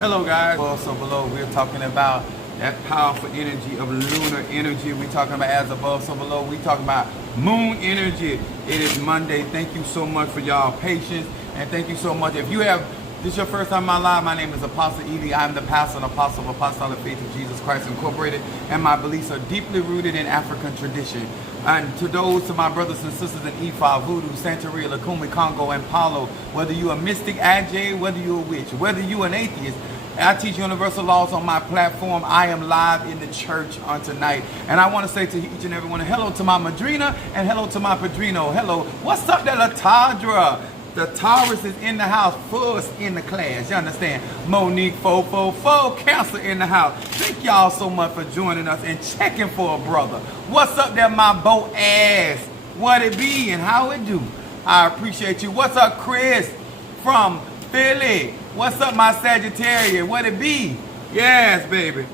Hello guys, above so below. We're talking about that powerful energy of lunar energy. We're talking about as above so below. We're talking about moon energy. It is Monday. Thank you so much for y'all patience, and thank you so much. If you have this is your first time in my life, my name is Apostle Ely. I'm the pastor and apostle of Apostolic Faith of Jesus Christ Incorporated, and my beliefs are deeply rooted in African tradition. And to my brothers and sisters in Ifa, Voodoo, Santeria, Lukumi, Congo, and Palo, whether you're a mystic, Aj, whether you're a witch, whether you're an atheist, I teach universal laws on my platform. I am live in the church on tonight. And I want to say to each and every one, hello to my Madrina and hello to my Padrino. Hello. What's up there, Latadra? The Taurus is in the house, first in the class. You understand? Monique 444, Cancer in the house. Thank y'all so much for joining us and checking for a brother. What's up there, my boat ass? What it be and how it do? I appreciate you. What's up, Chris from Philly? What's up, my Sagittarius? What it be? Yes, baby.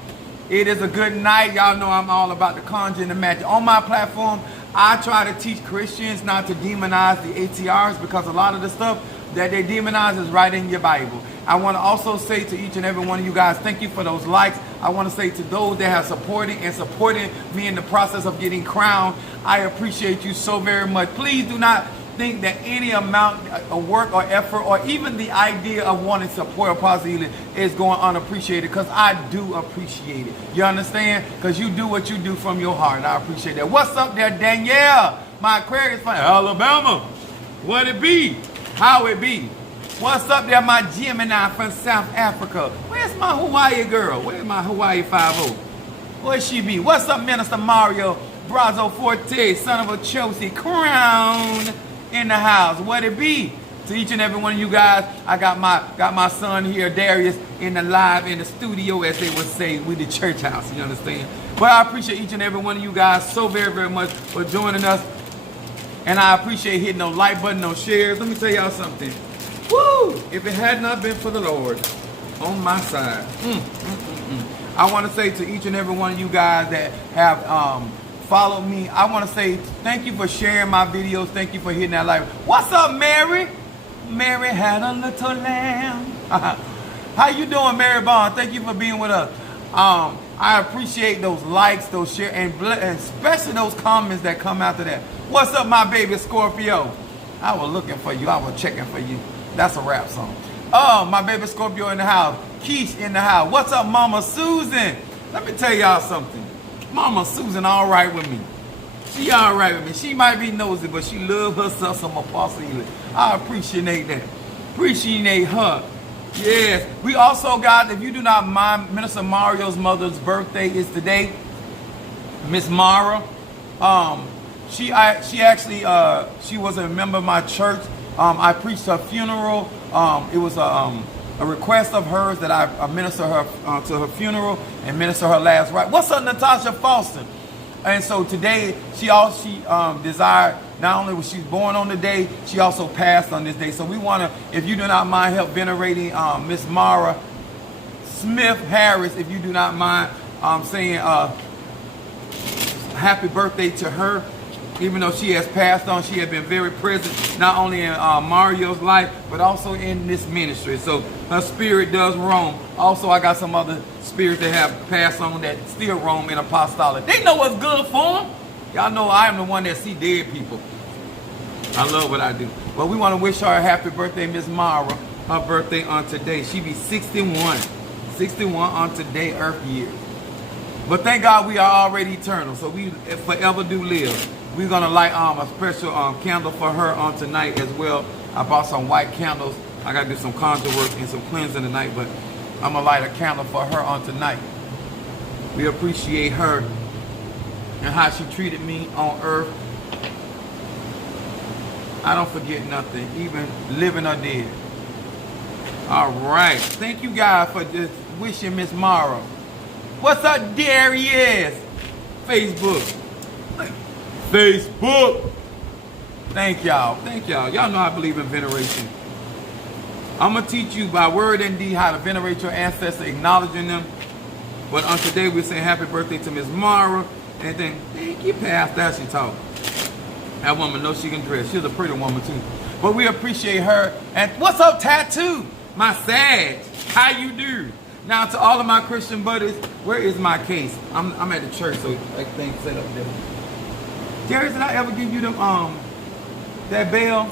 It is a good night. Y'all know I'm all about the conjuring and magic. On my platform, I try to teach Christians not to demonize the ATRs because a lot of the stuff that they demonize is right in your Bible. I want to also say to each and every one of you guys, thank you for those likes. I want to say to those that have supported me in the process of getting crowned, I appreciate you so very much. Please do not think that any amount of work or effort or even the idea of wanting to support Apostle Ely is going unappreciated, because I do appreciate it. You understand? Because you do what you do from your heart, and I appreciate that. What's up there, Danielle? My Aquarius from Alabama. What it be? How it be? What's up there, my Gemini from South Africa? Where's my Hawaii girl? Where's my Hawaii 5-0? Where she be? What's up, Minister Mario Brazo Forte, son of a Chelsea Crown in the house? What it be? To each and every one of you guys, I got my son here, Darius, in the studio, as they would say, with the church house. You understand? But I appreciate each and every one of you guys so very, very much for joining us. And I appreciate hitting those like button, those shares. Let me tell y'all something. Woo! If it had not been for the Lord on my side, I want to say to each and every one of you guys that have followed me, I want to say thank you for sharing my videos. Thank you for hitting that like. What's up, Mary? Mary had a little lamb. How you doing, Mary Bond? Thank you for being with us. I appreciate those likes, those shares, and especially those comments that come after that. What's up, my baby Scorpio? I was looking for you. I was checking for you. That's a rap song. Oh, my baby Scorpio in the house. Keish in the house. What's up, Mama Susan? Let me tell y'all something. Mama Susan all right with me. She all right with me. She might be nosy, but she love herself some Apostle Ely. I appreciate that. Appreciate her. Yes. We also got, if you do not mind, Minister Mario's mother's birthday is today. Miss Mara. She was a member of my church. I preached her funeral. It was a request of hers that I minister her to her funeral and minister her last rite. What's up, Natasha Foster? And so today, she desired, not only was she born on the day, she also passed on this day. So we want to, if you do not mind, help venerating Miss Mara Smith Harris, if you do not mind saying happy birthday to her. Even though she has passed on, she has been very present, not only in Mario's life, but also in this ministry. So her spirit does roam. Also, I got some other spirits that have passed on that still roam in apostolic. They know what's good for them. Y'all know I am the one that see dead people. I love what I do. But we want to wish her a happy birthday, Miss Mara. Her birthday on today. She be 61. 61 on today, Earth year. But thank God we are already eternal, so we forever do live. We're going to light a special candle for her on tonight as well. I bought some white candles. I got to do some conjure work and some cleansing tonight, but I'm going to light a candle for her on tonight. We appreciate her and how she treated me on earth. I don't forget nothing, even living or dead. All right. Thank you guys for just wishing Miss Mara. What's up, Darius? Facebook. Facebook. Thank y'all. Thank y'all. Y'all know I believe in veneration. I'm going to teach you by word and deed how to venerate your ancestors, acknowledging them. But on today, we're saying happy birthday to Miss Mara. And then, thank you, Pastor. As she talk. That woman knows she can dress. She's a pretty woman, too. But we appreciate her. And what's up, Tattoo? My Sag, how you do? Now to all of my Christian buddies, where is my case? I'm at the church, so everything's set up there. Jerry, did I ever give you them that bell?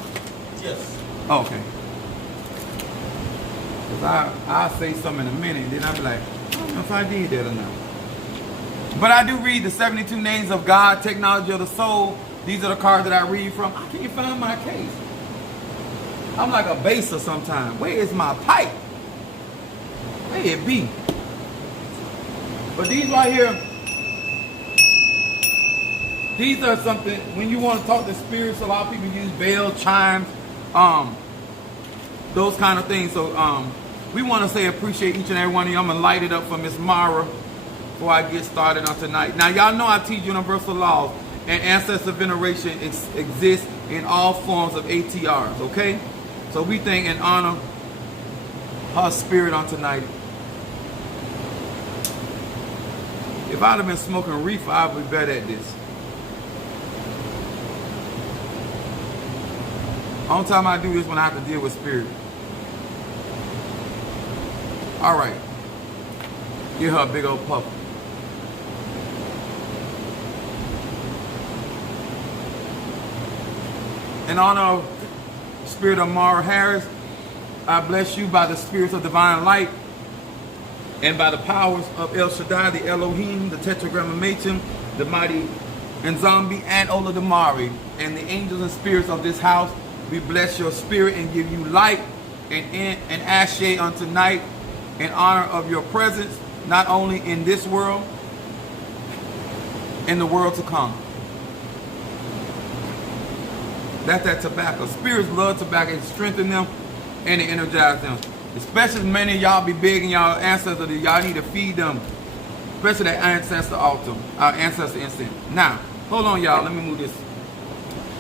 Yes. Oh, okay. Cause I'll say something in a minute, then I'll be like, I don't know if I did that or not. But I do read the 72 names of God, technology of the soul. These are the cards that I read from. I can't find my case. I'm like a baser sometimes. Where is my pipe? Where it be? But these right here, these are something, when you want to talk to spirits, a lot of people use bells, chimes, those kind of things. So we want to say appreciate each and every one of you. I'm going to light it up for Miss Mara before I get started on tonight. Now, y'all know I teach universal laws, and ancestor veneration exists in all forms of ATRs, okay? So we thank and honor her spirit on tonight. If I'd have been smoking reefer, I'd be better at this. Only time I do this when I have to deal with spirit. All right. Give her a big old puff. In honor of the spirit of Mara Harris, I bless you by the spirits of divine light and by the powers of El Shaddai, the Elohim, the Tetragrammaton, the mighty Nzambi, and Oladamari, and the angels and spirits of this house. We bless your spirit and give you light and ashe on tonight in honor of your presence, not only in this world, in the world to come. That's that tobacco. Spirits love tobacco. It strengthens them and it energizes them. Especially many of y'all be big and y'all ancestors, y'all need to feed them. Especially that ancestor altar, our ancestor incense. Now, hold on y'all, let me move this.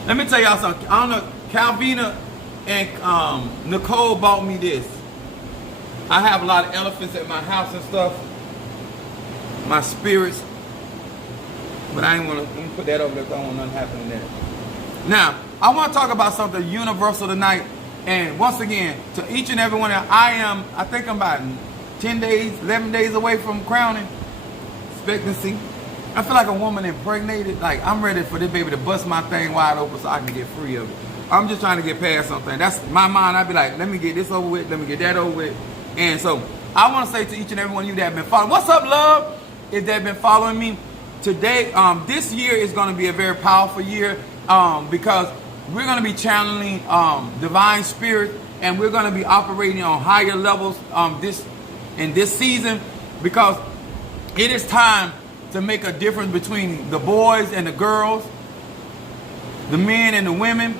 Let me tell y'all something. I don't know, Calvina and Nicole bought me this. I have a lot of elephants at my house and stuff. My spirits. But I ain't want to, let me put that over there because I don't want nothing happening there. Now, I want to talk about something universal tonight. And once again, to each and every one of you, I think I'm about 10 days, 11 days away from crowning. Expectancy. I feel like a woman impregnated. Like, I'm ready for this baby to bust my thing wide open so I can get free of it. I'm just trying to get past something. That's my mind. I'd be like, let me get this over with. Let me get that over with. And so, I want to say to each and every one of you that have been following. What's up, love? If they've been following me. Today, this year is going to be a very powerful year because we're going to be channeling divine spirit, and we're going to be operating on higher levels in this season, because it is time to make a difference between the boys and the girls, the men and the women,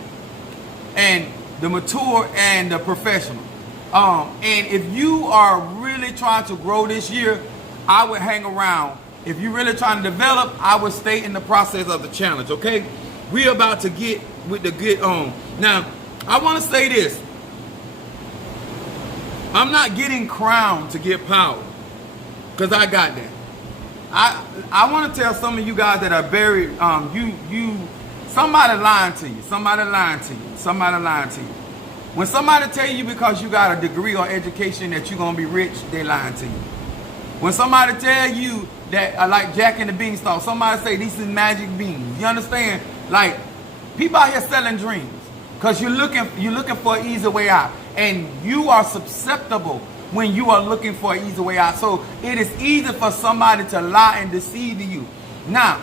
and the mature and the professional. And if you are really trying to grow this year, I would hang around. If you're really trying to develop, I would stay in the process of the challenge, okay? We're about to get with the good on. Now, I want to say this. I'm not getting crowned to get power, because I got that. I want to tell some of you guys that are very, somebody lying to you. Somebody lying to you. Somebody lying to you. When somebody tell you because you got a degree or education that you're going to be rich, they lying to you. When somebody tell you that, like Jack and the Beanstalk, somebody say these is magic beans. You understand? Like, people out here selling dreams because you're looking for an easy way out, and you are susceptible when you are looking for an easy way out. So it is easy for somebody to lie and deceive you. Now,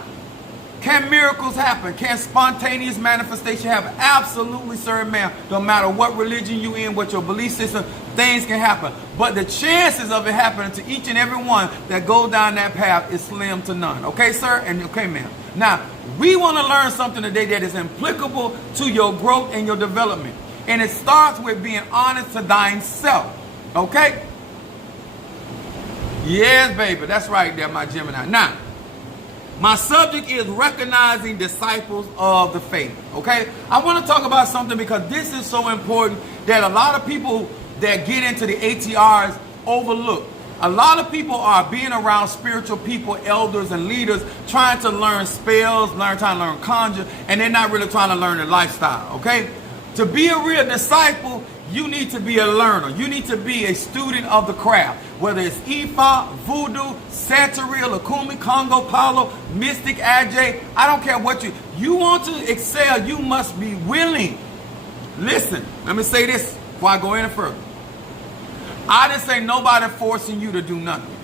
can miracles happen? Can spontaneous manifestation happen? Absolutely, sir, ma'am. No matter what religion you in, what your belief system, things can happen. But the chances of it happening to each and every one that go down that path is slim to none. Okay, sir? And okay, ma'am. Now, we want to learn something today that is applicable to your growth and your development. And it starts with being honest to thine self. Okay? Yes, baby. That's right there, my Gemini. Now, my subject is recognizing disciples of the faith. Okay? I want to talk about something because this is so important that a lot of people that get into the ATRs overlook. A lot of people are being around spiritual people, elders and leaders, trying to learn spells, trying to learn conjure, and they're not really trying to learn the lifestyle, okay? To be a real disciple, you need to be a learner. You need to be a student of the craft. Whether it's Ifa, Voodoo, Santeria, Lukumi, Congo, Palo, Mystic, Ajay, I don't care what you want to excel, you must be willing. Listen, let me say this before I go any further. I didn't say nobody forcing you to do nothing.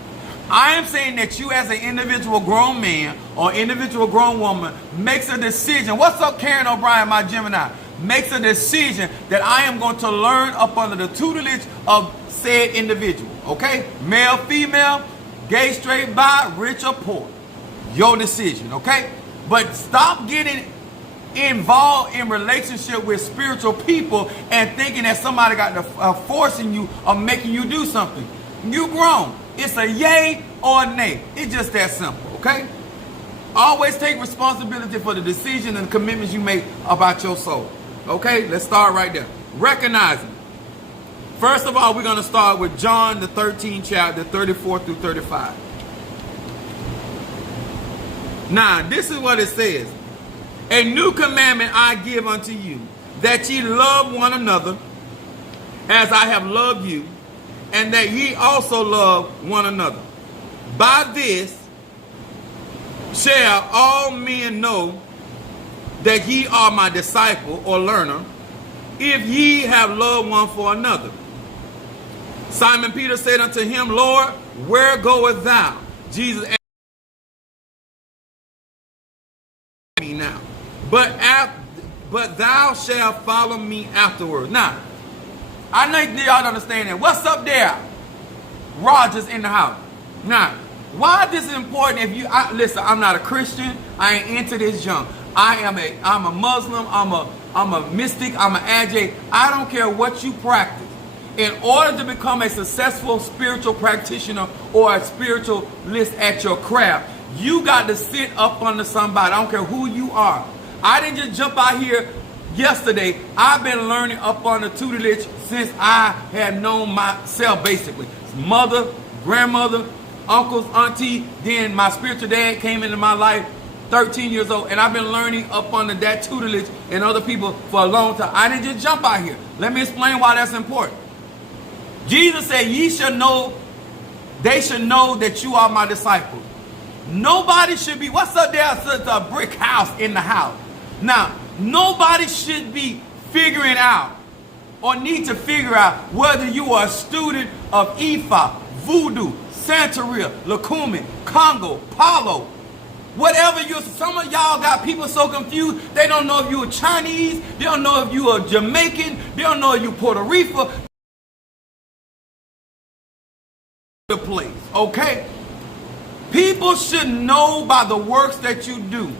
I am saying that you as an individual grown man or individual grown woman makes a decision. What's up, Karen O'Brien, my Gemini? Makes a decision that I am going to learn up under the tutelage of said individual. Okay? Male, female, gay, straight, bi, rich or poor. Your decision, okay? But stop getting involved in relationship with spiritual people and thinking that somebody got to forcing you or making you do something. You grown. It's a yay or a nay. It's just that simple, okay? Always take responsibility for the decision and the commitments you make about your soul. Okay, let's start right there. Recognizing. First of all, we're going to start with John, the 13th chapter, 34 through 35. Now, this is what it says. A new commandment I give unto you, that ye love one another as I have loved you, and that ye also love one another. By this shall all men know that ye are my disciple or learner, if ye have love one for another. Simon Peter said unto him, Lord, where goest thou? Jesus answered me now, but thou shalt follow me afterward. Now, I need y'all to understand that. What's up there? Rogers in the house. Now, why this is important? If you listen, I'm not a Christian. I ain't into this junk. I'm a Muslim. I'm a mystic. I'm an Ajay. I don't care what you practice. In order to become a successful spiritual practitioner or a spiritualist at your craft, you got to sit up under somebody. I don't care who you are. I didn't just jump out here yesterday. I've been learning up on the tutelage since I had known myself, basically. Mother, grandmother, uncles, auntie, then my spiritual dad came into my life, 13 years old, and I've been learning up under that tutelage and other people for a long time. I didn't just jump out here. Let me explain why that's important. Jesus said, ye shall know, they should know that you are my disciples. Nobody should be, what's up there? It's a brick house in the house. Now, nobody should be figuring out or need to figure out whether you are a student of Ifa, Voodoo, Santeria, Lukumi, Congo, Palo, whatever you, some of y'all got people so confused, they don't know if you are Chinese, they don't know if you are Jamaican, they don't know if you Puerto Rico. The place, okay? People should know by the works that you do,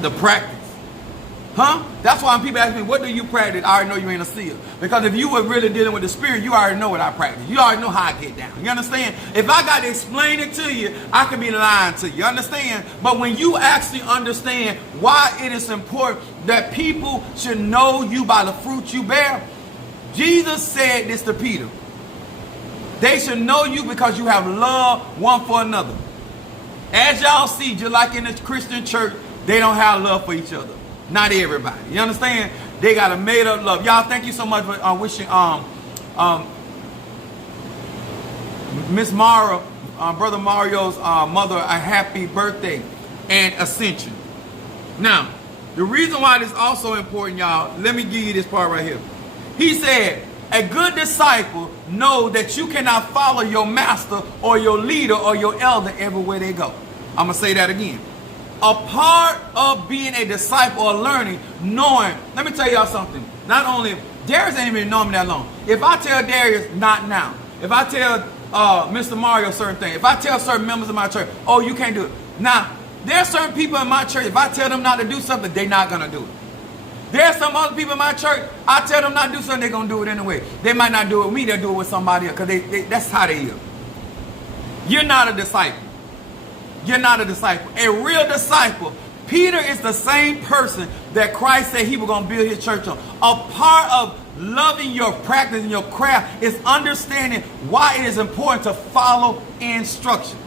the practice. Huh? That's why when people ask me, what do you practice? I already know you ain't a seer. Because if you were really dealing with the spirit, you already know what I practice. You already know how I get down. You understand? If I got to explain it to you, I could be lying to you. You understand? But when you actually understand why it is important that people should know you by the fruit you bear, Jesus said this to Peter. They should know you because you have love one for another. As y'all see, just like in the Christian church, they don't have love for each other. Not everybody. You understand? They got a made up love. Y'all, thank you so much for wishing Miss Mara, Brother Mario's mother a happy birthday and ascension. Now, the reason why this is also important, y'all, let me give you this part right here. He said, a good disciple know that you cannot follow your master or your leader or your elder everywhere they go. I'm going to say that again. A part of being a disciple or learning, knowing, let me tell y'all something. Not only, Darius ain't even known me that long. If I tell Darius, not now. If I tell Mr. Mario certain things, if I tell certain members of my church, oh, you can't do it. Now, there are certain people in my church, if I tell them not to do something, they're not going to do it. There are some other people in my church, I tell them not to do something, they're going to do it anyway. They might not do it with me, they'll do it with somebody else, because that's how they are. You're not a disciple. You're not a disciple. A real disciple, Peter is the same person that Christ said he was going to build his church on. A part of loving your practice and your craft is understanding why it is important to follow instruction.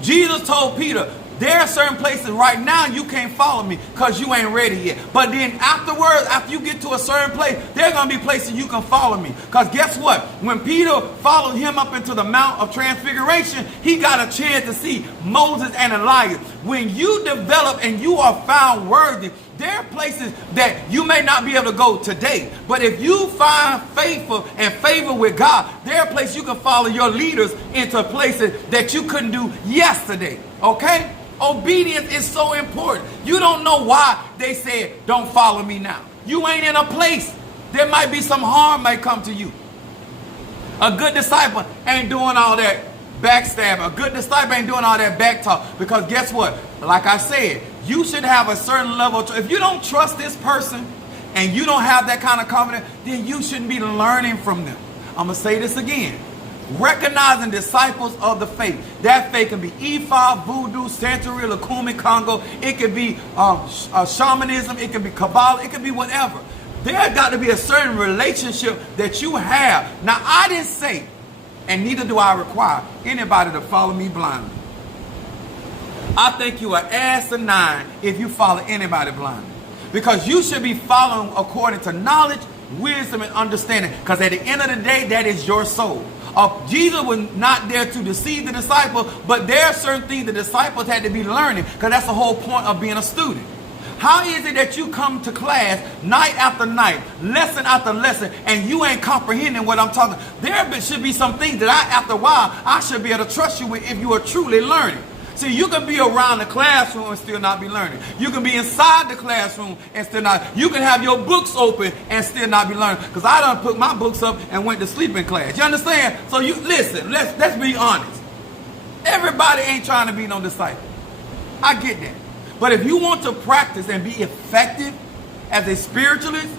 Jesus told Peter, there are certain places right now you can't follow me because you ain't ready yet. But then afterwards, after you get to a certain place, there are going to be places you can follow me. Because guess what? When Peter followed him up into the Mount of Transfiguration, he got a chance to see Moses and Elijah. When you develop and you are found worthy, there are places that you may not be able to go today. But if you find faithful and favor with God, there are places you can follow your leaders into places that you couldn't do yesterday. Okay? Obedience is so important. You don't know why they said, don't follow me now. You ain't in a place. There might be some harm may come to you. A good disciple ain't doing all that backstabbing. A good disciple ain't doing all that back talk. Because guess what? Like I said, you should have a certain level of if you don't trust this person and you don't have that kind of confidence, then you shouldn't be learning from them. I'm going to say this again. Recognizing disciples of the faith. That faith can be Ifa, Voodoo, Santeria, Lukumi, Congo. It could be shamanism. It can be Kabbalah. It could be whatever. There's got to be a certain relationship that you have. Now, I didn't say, and neither do I require, anybody to follow me blindly. I think you are asinine if you follow anybody blindly. Because you should be following according to knowledge, wisdom, and understanding. Because at the end of the day, that is your soul. Jesus was not there to deceive the disciple, but there are certain things the disciples had to be learning. Because that's the whole point of being a student. How is it that you come to class night after night, lesson after lesson, and you ain't comprehending what I'm talking? There should be some things that after a while, I should be able to trust you with if you are truly learning. See, you can be around the classroom and still not be learning. You can be inside the classroom and still not. You can have your books open and still not be learning. Because I done put my books up and went to sleep in class. You understand? So you listen, let's be honest. Everybody ain't trying to be no disciple. I get that. But if you want to practice and be effective as a spiritualist,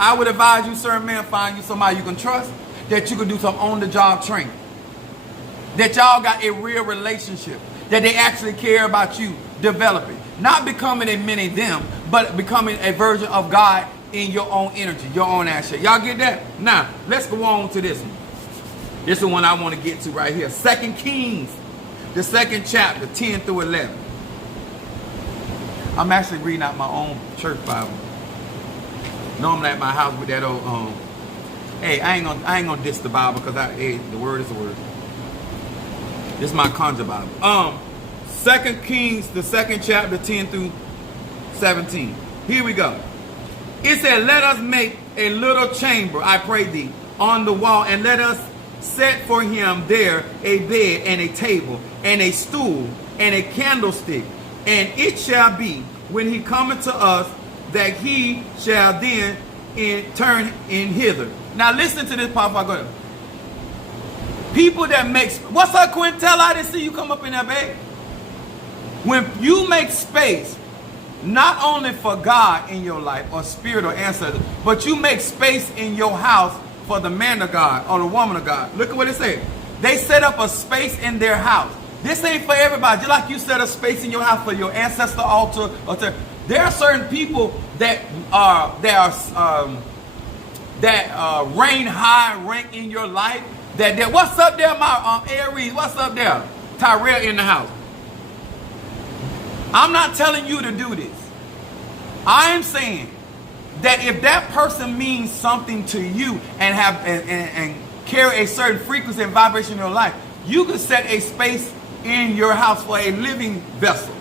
I would advise you, sir, man, find you somebody you can trust, that you can do some on-the-job training. That y'all got a real relationship. That they actually care about you developing. Not becoming a mini them, but becoming a version of God in your own energy, your own action. Y'all get that? Now, let's go on to this one. This is the one I want to get to right here. 2 Kings, the 2nd chapter, 10 through 11. I'm actually reading out my own church Bible. Normally at my house with that old, hey, I ain't gonna diss the Bible because the word is the word. This is my conjure Bible. 2 Kings, the 2nd chapter, 10 through 17. Here we go. It said, let us make a little chamber, I pray thee, on the wall, and let us set for him there a bed and a table and a stool and a candlestick. And it shall be, when he cometh to us, that he shall then turn in hither. Now listen to this part before I go there. People that make, what's up, Quintel? I didn't see you come up in that bag. When you make space, not only for God in your life or spirit or ancestors, but you make space in your house for the man of God or the woman of God. Look at what it says. They set up a space in their house. This ain't for everybody. Just like you set a space in your house for your ancestor altar. There are certain people that reign high rank in your life. That what's up there, my Aries? What's up there, Tyrell in the house? I'm not telling you to do this. I am saying that if that person means something to you and have and carry a certain frequency and vibration in your life, you can set a space in your house for a living vessel.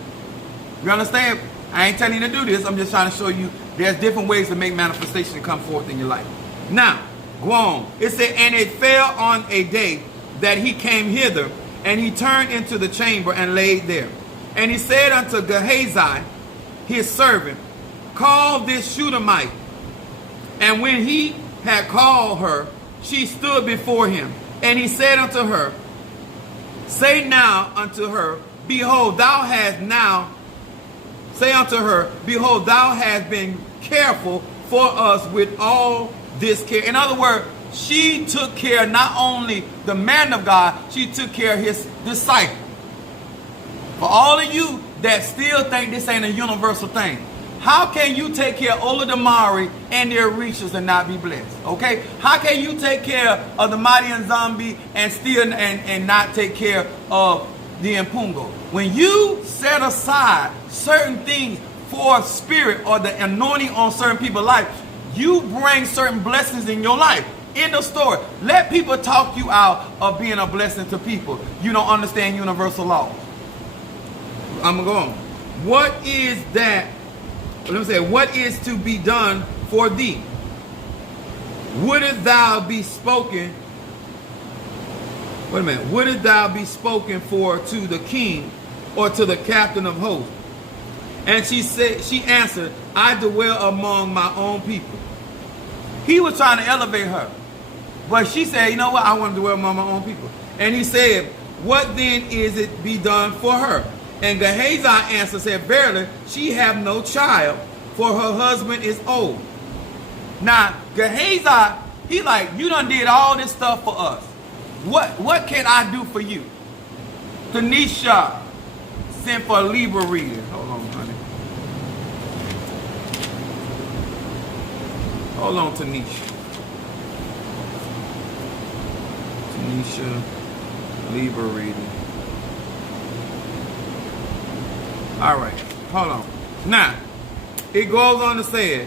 You understand? I ain't telling you to do this. I'm just trying to show you there's different ways to make manifestation come forth in your life. Now, go on. It said, and it fell on a day that he came hither, and he turned into the chamber and laid there. And he said unto Gehazi, his servant, call this Shunammite. And when he had called her, she stood before him. And he said unto her, say now unto her, behold, thou hast now, say unto her, behold, thou hast been careful for us with all this care. In other words, she took care not only the man of God, she took care of his disciple. For all of you that still think this ain't a universal thing, how can you take care of Ola Damari and their reaches and not be blessed? Okay? How can you take care of the Mighty and Zombie and still and not take care of the impungo. When you set aside certain things for spirit or the anointing on certain people's life, you bring certain blessings in your life. End of story. Let people talk you out of being a blessing to people. You don't understand universal laws. I'm going to go on. What is that? Let me say, what is to be done for thee? Wouldst thou be spoken? Wait a minute. Wouldst thou be spoken for to the king or to the captain of hosts? And she said, she answered, I dwell among my own people. He was trying to elevate her. But she said, you know what? I want to dwell among my own people. And he said, what then is it be done for her? And Gehazi answered, said, verily, she have no child, for her husband is old. Now, Gehazi, he like, you done did all this stuff for us. What can I do for you? Tanisha sent for a Libra reader. Hold on, honey. Hold on, Tanisha. Tanisha, Libra reading. All right, hold on. Now, it goes on to say,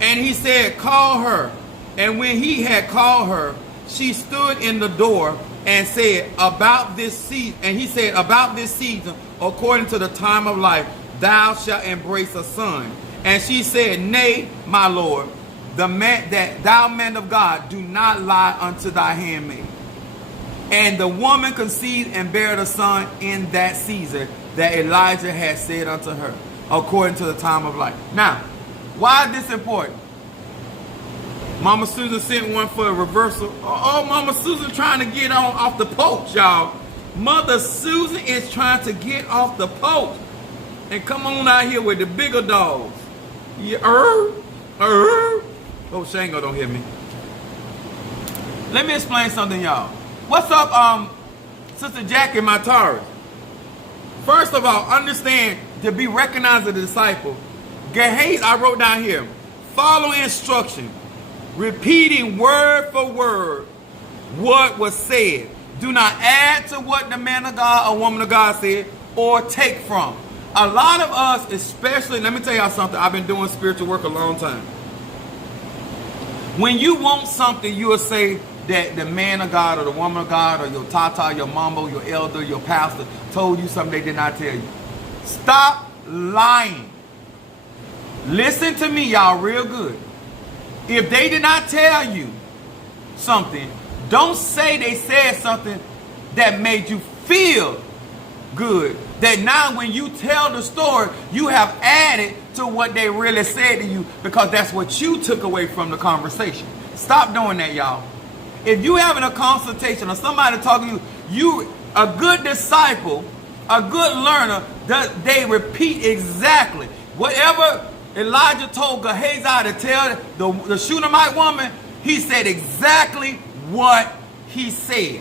and he said, call her. And when he had called her, she stood in the door and said, about this season, and he said, about this season, according to the time of life, thou shalt embrace a son. And she said, nay, my Lord, the man that thou man of God, do not lie unto thy handmaid. And the woman conceived and bare a son in that season that Elijah had said unto her, according to the time of life. Now, why is this important? Mama Susan sent one for a reversal. Oh, Mama Susan trying to get on off the post, y'all. Mother Susan is trying to get off the post. And come on out here with the bigger dogs. Yeah, Oh, Shango don't hear me. Let me explain something, y'all. What's up, Sister Jackie, my Taurus? First of all, understand, to be recognized as a disciple, Gehazi, I wrote down here, follow instruction, repeating word for word what was said. Do not add to what the man of God or woman of God said or take from. A lot of us, especially, let me tell y'all something, I've been doing spiritual work a long time. When you want something, you will say that the man of God or the woman of God or your tata, your mambo, your elder, your pastor told you something they did not tell you. Stop lying. Listen to me, y'all, real good. If they did not tell you something, don't say they said something that made you feel good. That now when you tell the story, you have added to what they really said to you because that's what you took away from the conversation. Stop doing that, y'all. If you having a consultation or somebody talking to you, you a good disciple, a good learner, they repeat exactly whatever Elijah told Gehazi to tell the Shunammite woman. He said exactly what he said.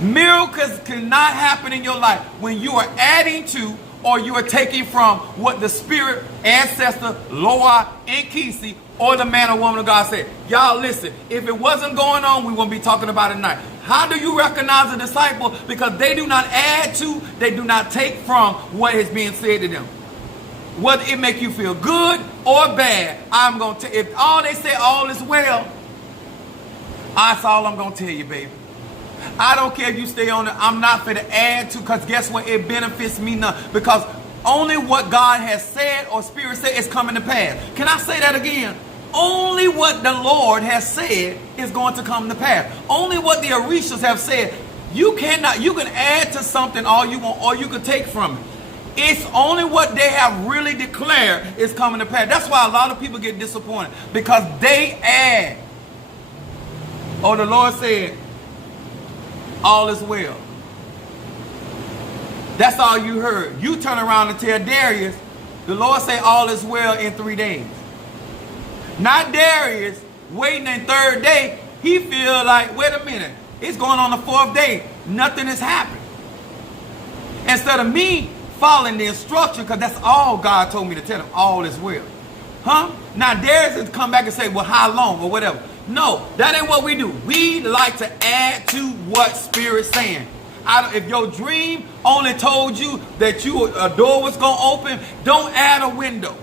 Miracles cannot happen in your life when you are adding to or you are taking from what the spirit, ancestor, Loa, and Kisi, or the man or woman of God said. Y'all listen, if it wasn't going on, we wouldn't be talking about it tonight. How do you recognize a disciple? Because they do not add to, they do not take from what is being said to them. Whether it make you feel good or bad, I'm going to tell you. If all they say all is well, that's all I'm going to tell you, baby. I don't care if you stay on it. I'm not going to add to, because guess what? It benefits me none. Because only what God has said or Spirit said is coming to pass. Can I say that again? Only what the Lord has said is going to come to pass. Only what the Orishas have said. You cannot, you can add to something all you want, or you can take from it. It's only what they have really declared is coming to pass. That's why a lot of people get disappointed, because they add. Oh, the Lord said, all is well. That's all you heard. You turn around and tell Darius, the Lord say all is well in 3 days. Not Darius waiting in 3rd day. He feel like, wait a minute, it's going on the 4th day. Nothing has happened. Instead of me following the instruction, because that's all God told me to tell him, all is well. Huh? Now Darius has come back and say, well, how long or whatever. No, that ain't what we do. We like to add to what Spirit's saying. If your dream only told you that a door was going to open, don't add a window.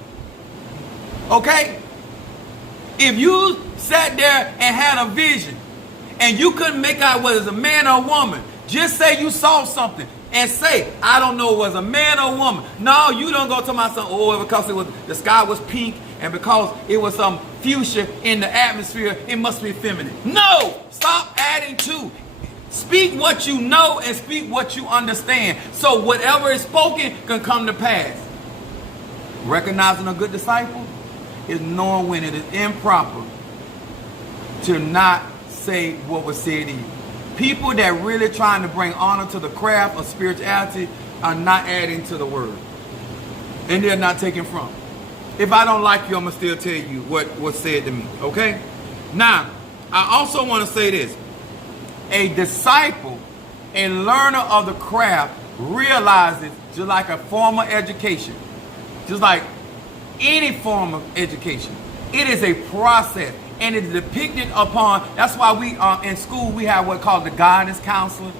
Okay? If you sat there and had a vision and you couldn't make out whether it's a man or a woman, just say you saw something and say, I don't know, it was a man or a woman. No, you don't go to my son, oh, because the sky was pink and because it was some fuchsia in the atmosphere, it must be feminine. No, stop adding to. Speak what you know and speak what you understand. So whatever is spoken can come to pass. Recognizing a good disciple is knowing when it is improper to not say what was said to you. People that really trying to bring honor to the craft of spirituality are not adding to the word. And they're not taking from. If I don't like you, I'm going to still tell you what was said to me. Okay? Now, I also want to say this. A disciple, a learner of the craft, realizes, just like a formal education, just like any form of education, it is a process. And it's depicted upon, that's why we in school we have what's called the guidance counselor.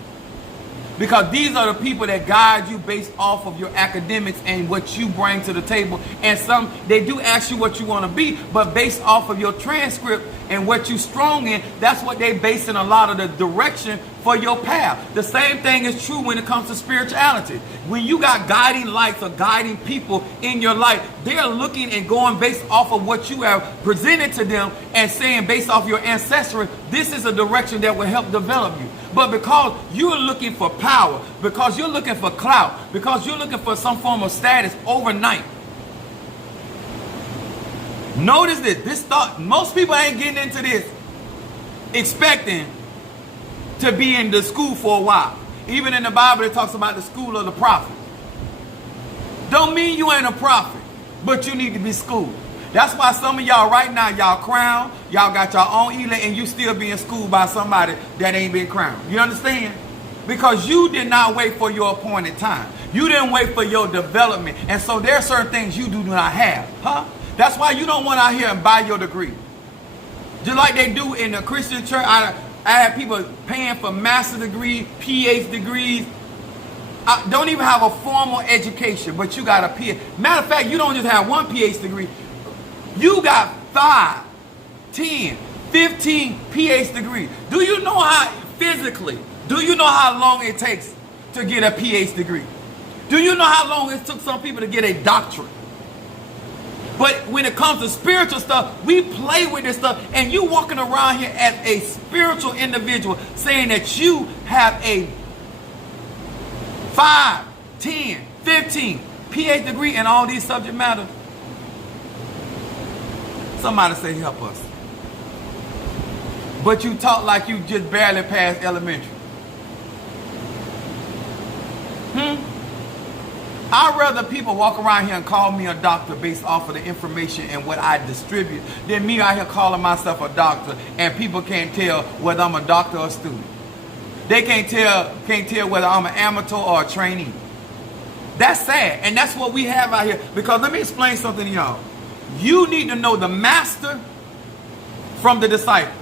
Because these are the people that guide you based off of your academics and what you bring to the table. And some, they do ask you what you want to be, but based off of your transcript and what you're strong in, that's what they base in a lot of the direction for your path. The same thing is true when it comes to spirituality. When you got guiding lights or guiding people in your life, they're looking and going based off of what you have presented to them and saying based off your ancestry, this is a direction that will help develop you. But because you're looking for power, because you're looking for clout, because you're looking for some form of status overnight. Notice this thought, most people ain't getting into this expecting to be in the school for a while. Even in the Bible, it talks about the school of the prophet. Don't mean you ain't a prophet, but you need to be schooled. That's why some of y'all right now, y'all crowned, y'all got your own elite, and you still being schooled by somebody that ain't been crowned. You understand? Because you did not wait for your appointed time. You didn't wait for your development. And so there are certain things you do not have. Huh? That's why you don't want out here and buy your degree. Just like they do in the Christian church. I have people paying for master's degree, PhD degrees. I don't even have a formal education, but you got a PhD. Matter of fact, you don't just have one PhD degree. You got 5, 10, 15 PhD degrees. Do you know how physically, do you know how long it takes to get a PhD degree? Do you know how long it took some people to get a doctorate? But when it comes to spiritual stuff, we play with this stuff, and you walking around here as a spiritual individual saying that you have a 5, 10, 15 PhD degree in all these subject matters. Somebody say, help us. But you talk like you just barely passed elementary. I'd rather people walk around here and call me a doctor based off of the information and what I distribute than me out here calling myself a doctor and people can't tell whether I'm a doctor or a student. They can't tell whether I'm an amateur or a trainee. That's sad. And that's what we have out here. Because let me explain something to y'all. You need to know the master from the disciple.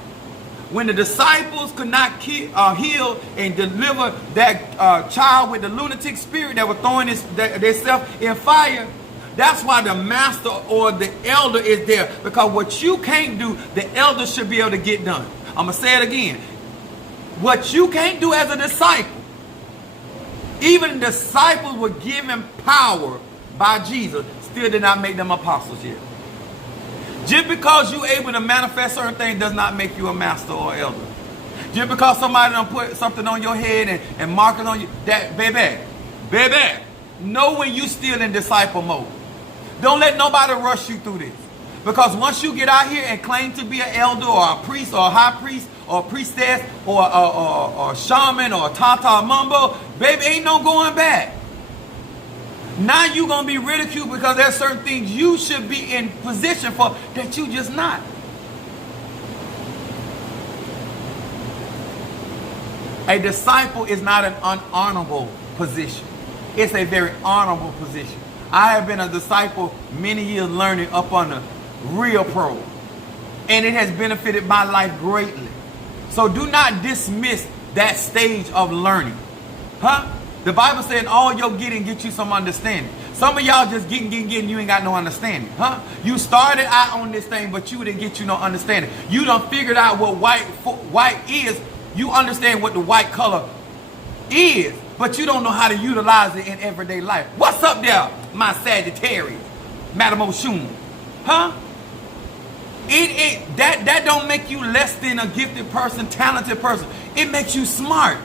When the disciples could not heal and deliver that child with the lunatic spirit that was throwing themselves in fire, that's why the master or the elder is there. Because what you can't do, the elder should be able to get done. I'm going to say it again. What you can't do as a disciple, even disciples were given power by Jesus, still did not make them apostles yet. Just because you're able to manifest certain things does not make you a master or elder. Just because somebody done put something on your head and markers on you, that baby, know when you still in disciple mode. Don't let nobody rush you through this. Because once you get out here and claim to be an elder or a priest or a high priest or a priestess or a shaman or a tata mumbo, baby, ain't no going back. Now you're going to be ridiculed because there's certain things you should be in position for that you just not. A disciple is not an unhonorable position. It's a very honorable position. I have been a disciple many years learning up under real pro. And it has benefited my life greatly. So do not dismiss that stage of learning. Huh? The Bible said all your getting get you some understanding. Some of y'all just getting, you ain't got no understanding. Huh? You started out on this thing, but you didn't get you no understanding. You done figured out what white is. You understand what the white color is, but you don't know how to utilize it in everyday life. What's up there, my Sagittarius, Madam Oshun? Huh? That don't make you less than a gifted person, talented person. It makes you smart.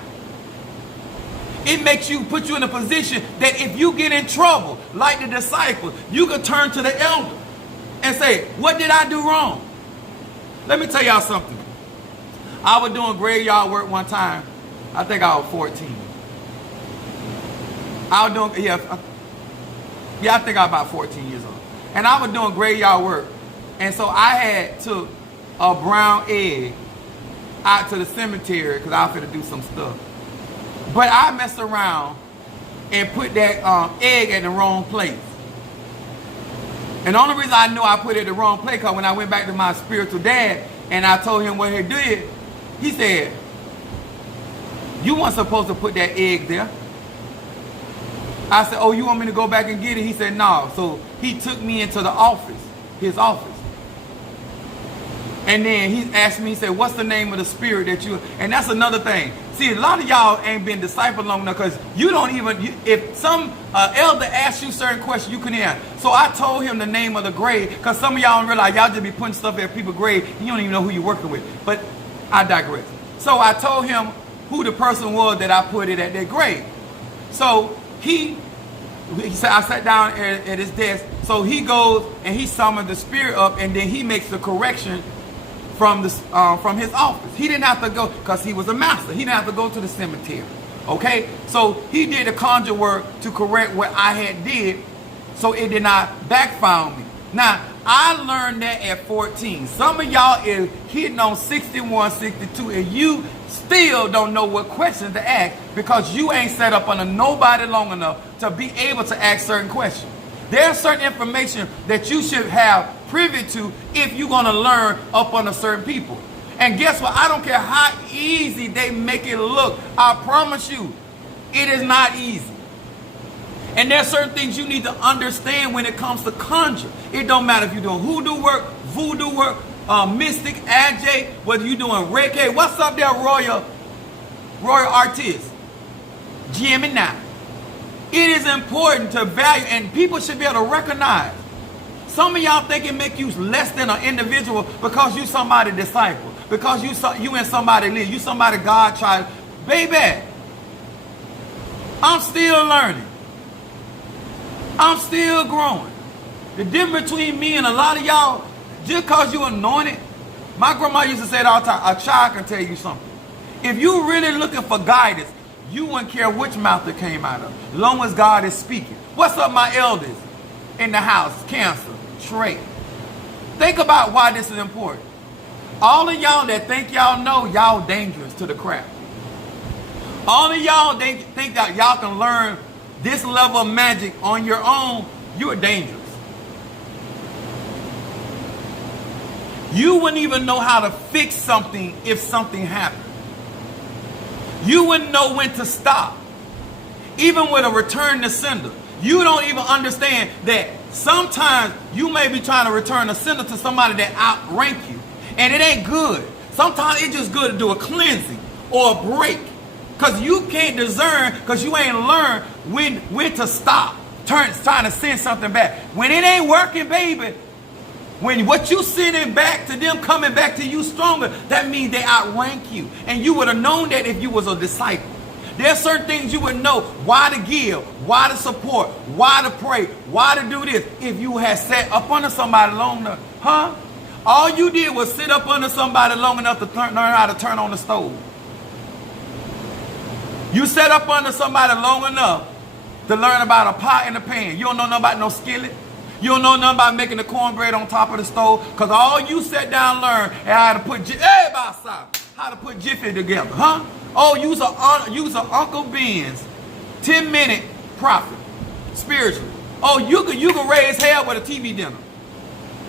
It makes you, put you in a position that if you get in trouble, like the disciples, you can turn to the elder and say, what did I do wrong? Let me tell y'all something. I was doing graveyard work one time. I think I was 14. I was doing, I think I was about 14 years old. And I was doing graveyard work. And so I had took a brown egg out to the cemetery because I was going to do some stuff. But I messed around and put that egg in the wrong place. And the only reason I knew I put it in the wrong place because when I went back to my spiritual dad and I told him what he did, he said, you weren't supposed to put that egg there. I said, oh, you want me to go back and get it? He said, no. So he took me into the office, his office. And then he asked me, he said, what's the name of the spirit that you... And that's another thing. See, a lot of y'all ain't been discipled long enough because you don't even... if some elder asks you certain questions, you couldn't answer. So I told him the name of the grave because some of y'all don't realize y'all just be putting stuff at people's grave. You don't even know who you're working with. But I digress. So I told him who the person was that I put it at their grave. So he said, I sat down at his desk. So he goes and he summoned the spirit up and then he makes the correction from his office. He didn't have to go because he was a master. He didn't have to go to the cemetery. Okay? So he did the conjure work to correct what I had did so it did not backfire on me. Now, I learned that at 14. Some of y'all is hitting on 61, 62 and you still don't know what questions to ask because you ain't set up under nobody long enough to be able to ask certain questions. There's certain information that you should have privy to if you're going to learn up under certain people. And guess what? I don't care how easy they make it look. I promise you, it is not easy. And there's certain things you need to understand when it comes to conjure. It don't matter if you're doing hoodoo work, voodoo work, mystic, ajay, whether you're doing Reiki. What's up there, Royal Artist? Gemini. It is important to value, and people should be able to recognize. Some of y'all think it make you less than an individual because you somebody disciple, because you and somebody live, you somebody God tried. Baby, I'm still learning. I'm still growing. The difference between me and a lot of y'all, just because you anointed, my grandma used to say it all the time, a child can tell you something. If you really looking for guidance, you wouldn't care which mouth it came out of, as long as God is speaking. What's up, my elders in the house? Cancer, Trey. Think about why this is important. All of y'all that think y'all know, y'all dangerous to the crowd. All of y'all think that y'all can learn this level of magic on your own, you're dangerous. You wouldn't even know how to fix something if something happened. You wouldn't know when to stop. Even with a return to sender. You don't even understand that sometimes you may be trying to return a sender to somebody that outrank you. And it ain't good. Sometimes it's just good to do a cleansing or a break. Because you can't discern because you ain't learned when to stop. Trying to send something back. When it ain't working, baby. When what you sending back to them coming back to you stronger, that means they outrank you. And you would have known that if you was a disciple. There's certain things you would know why to give, why to support, why to pray, why to do this. If you had sat up under somebody long enough, huh? All you did was sit up under somebody long enough to learn how to turn on the stove. You sat up under somebody long enough to learn about a pot and a pan. You don't know nothing about no skillet. You don't know nothing about making the cornbread on top of the stove. Because all you sat down and learned is how to put Jiffy together, huh? Oh, use a Uncle Ben's 10-minute profit spiritually. Oh, you can raise hell with a TV dinner.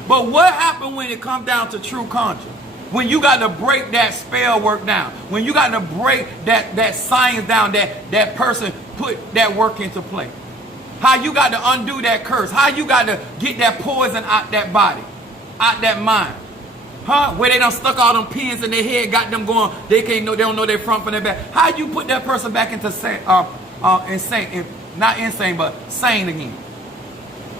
But what happened when it comes down to true conjure? When you got to break that spell work down. When you got to break that science down, that person put that work into play. How you got to undo that curse. How you got to get that poison out that body, out that mind. Where they done stuck all them pins in their head, got them going, they don't know their front from their back. How you put that person back into insane, not insane, but sane again.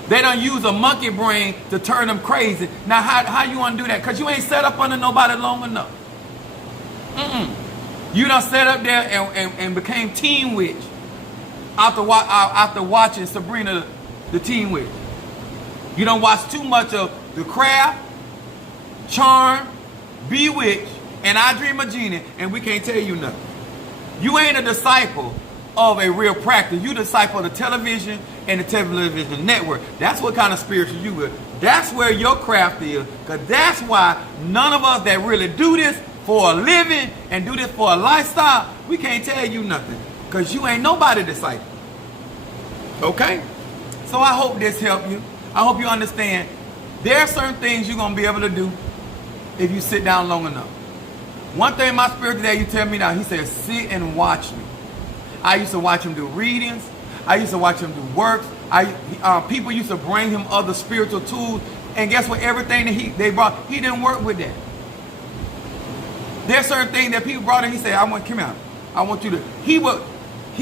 They done use a monkey brain to turn them crazy. Now how you want to do that? Because you ain't set up under nobody long enough. You done set up there and became Teen Witch after watching Sabrina the Teen Witch. You done watched too much of The Craft, Charm, Bewitched, and I Dream of Jeannie, and we can't tell you nothing. You ain't a disciple of a real practice. You disciple of the television and the television network. That's what kind of spiritual you will. That's where your craft is. Because that's why none of us that really do this for a living and do this for a lifestyle, we can't tell you nothing. Because you ain't nobody disciple. Okay? So I hope this helped you. I hope you understand there are certain things you're going to be able to do if you sit down long enough. One thing my spirit today, you tell me now, he said, sit and watch me. I used to watch him do readings. I used to watch him do works. People used to bring him other spiritual tools. And guess what? Everything that they brought, he didn't work with that. There's certain things that people brought in. He said, come out. I want you to, he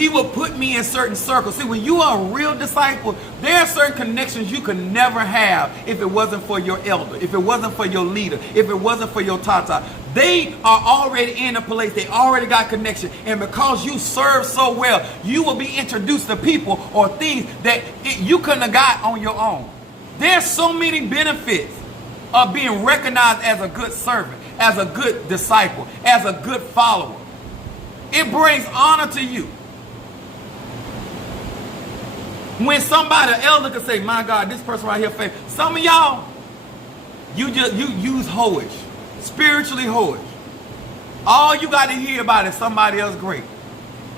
would put me in certain circles. See, when you are a real disciple, there are certain connections you could never have if it wasn't for your elder, if it wasn't for your leader, if it wasn't for your tata. They are already in a place. They already got connection. And because you serve so well, you will be introduced to people or things that you couldn't have got on your own. There's so many benefits of being recognized as a good servant, as a good disciple, as a good follower. It brings honor to you. When somebody, an elder could say, my God, this person right here, faith. Some of y'all, you use hoish, spiritually hoish. All you got to hear about is somebody else great.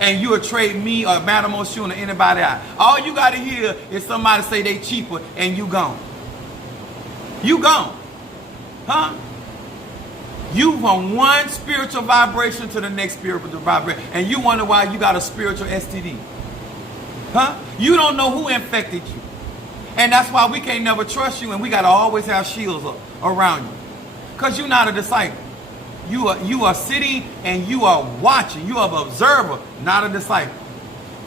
And you'll trade me or Madam Oshun or anybody out. All you got to hear is somebody say they cheaper and you gone. You gone. Huh? You from one spiritual vibration to the next spiritual vibration. And you wonder why you got a spiritual STD. Huh? You don't know who infected you. And that's why we can't never trust you and we got to always have shields around you. Because you're not a disciple. You are sitting and you are watching. You are an observer, not a disciple.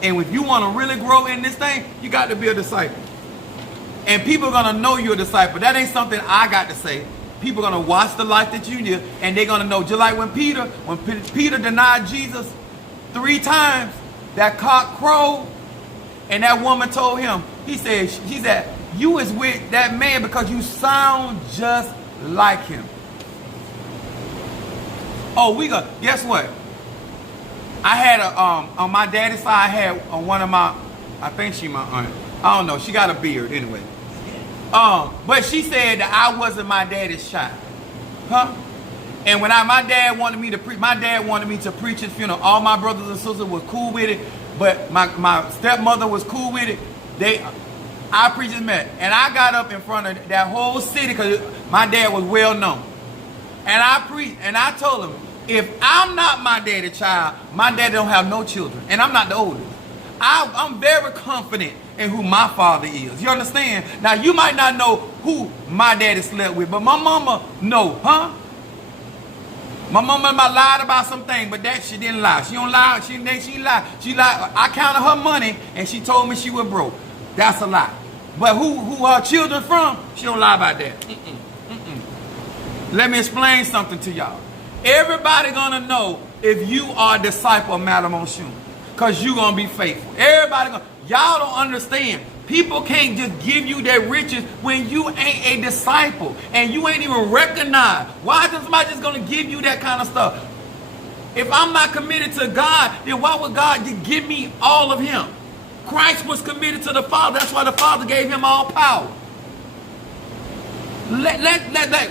And if you want to really grow in this thing, you got to be a disciple. And people are going to know you're a disciple. That ain't something I got to say. People are going to watch the life that you live and they're going to know. Just like when Peter denied Jesus 3 times, that cock crowed. And that woman told him, she said, you is with that man because you sound just like him. Oh, guess what? I had on my daddy's side, I had on one of my, I think she my aunt. I don't know, she got a beard anyway. But she said that I wasn't my daddy's child. Huh? And when my dad wanted me to preach his funeral, all my brothers and sisters was cool with it. But my stepmother was cool with it. I preached his message. And I got up in front of that whole city because my dad was well known. And I preached and I told him, if I'm not my daddy's child, my dad don't have no children. And I'm not the oldest. I'm very confident in who my father is. You understand? Now you might not know who my daddy slept with, but my mama know, huh? My mama might lied about something, but that she didn't lie. She don't lie. She lied. She lied. I counted her money, and she told me she was broke. That's a lie. But who her children from? She don't lie about that. Let me explain something to y'all. Everybody gonna know if you are a disciple of Madam Oshun, cause you gonna be faithful. Everybody gonna. Y'all don't understand. People can't just give you their riches when you ain't a disciple and you ain't even recognized. Why is somebody just going to give you that kind of stuff? If I'm not committed to God, then why would God give me all of him? Christ was committed to the Father. That's why the Father gave him all power.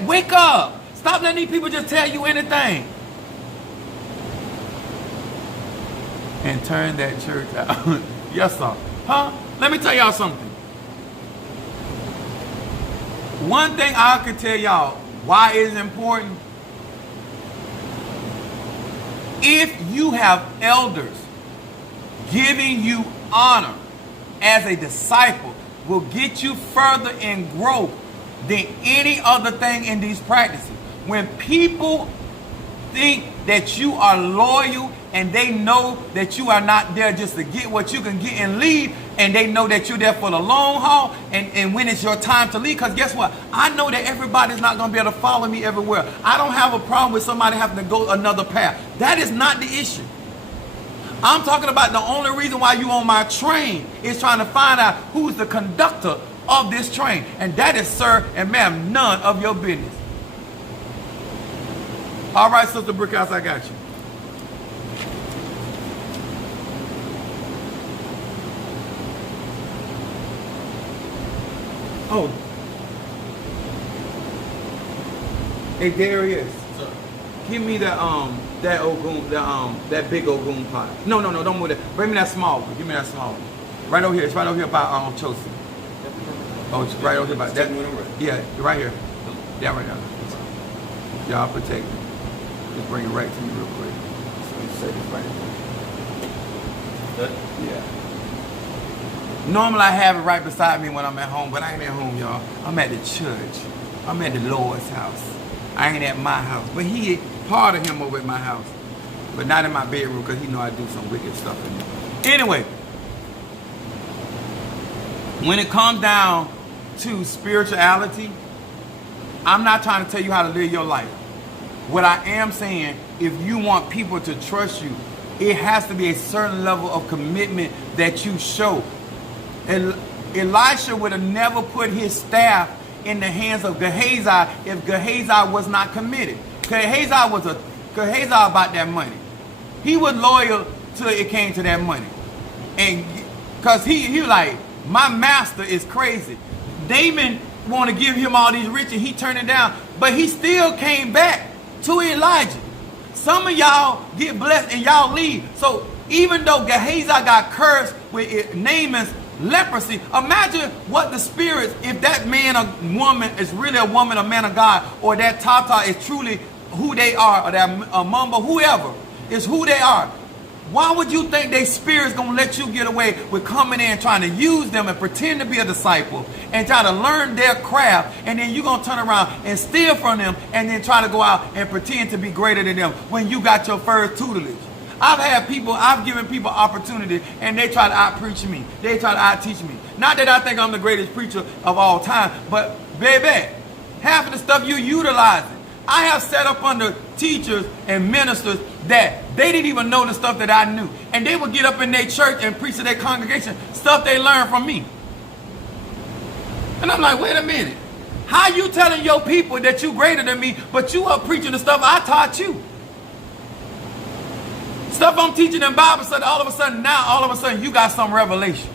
Wake up. Stop letting these people just tell you anything. And turn that church out. Yes, sir. Huh? Let me tell y'all something. One thing I can tell y'all why it's important If you have elders giving you honor as a disciple, will get you further in growth than any other thing in these practices. When people think that you are loyal and they know that you are not there just to get what you can get and leave, and they know that you're there for the long haul, and when it's your time to leave, because guess what? I know that everybody's not going to be able to follow me everywhere. I don't have a problem with somebody having to go another path. That is not the issue. I'm talking about the only reason why you on my train is trying to find out who's the conductor of this train. And that is, sir and ma'am, none of your business. All right, Sister Brickhouse, I got you. Oh. Hey, there he is. Sir. Give me that Ogun, that big Ogun pot. No, don't move that. Bring me that small one. Give me that small one. Right over here. It's right over here by Chelsea. Oh, it's right over here by that. Yeah, right here. Yeah, right now. Y'all protect me. Just bring it right to me real quick. So you say this right here. Yeah. Normally I have it right beside me when I'm at home, but I ain't at home, y'all. I'm at the church. I'm at the Lord's house. I ain't at my house. But he, part of him over at my house. But not in my bedroom because he know I do some wicked stuff in there. Anyway, when it comes down to spirituality, I'm not trying to tell you how to live your life. What I am saying, if you want people to trust you, it has to be a certain level of commitment that you show. Elisha would have never put his staff in the hands of Gehazi if Gehazi was not committed. Gehazi about that money. He was loyal till it came to that money. And because he like, my master is crazy. Naaman want to give him all these riches. He turned it down. But he still came back to Elijah. Some of y'all get blessed and y'all leave. So even though Gehazi got cursed with Naaman's leprosy, imagine what the spirits, if that man or woman is really a woman or man of God, or that Tata is truly who they are, or that Mamba, whoever is who they are. Why would you think they spirits gonna let you get away with coming in trying to use them and pretend to be a disciple and try to learn their craft, and then you gonna turn around and steal from them and then try to go out and pretend to be greater than them when you got your first tutelage? I've given people opportunity and they try to out-preach me. They try to out-teach me. Not that I think I'm the greatest preacher of all time, but baby, half of the stuff you're utilizing. I have set up under teachers and ministers that they didn't even know the stuff that I knew. And they would get up in their church and preach to their congregation stuff they learned from me. And I'm like, wait a minute. How you telling your people that you greater than me, but you are preaching the stuff I taught you? Stuff I'm teaching in Bible study, all of a sudden you got some revelation.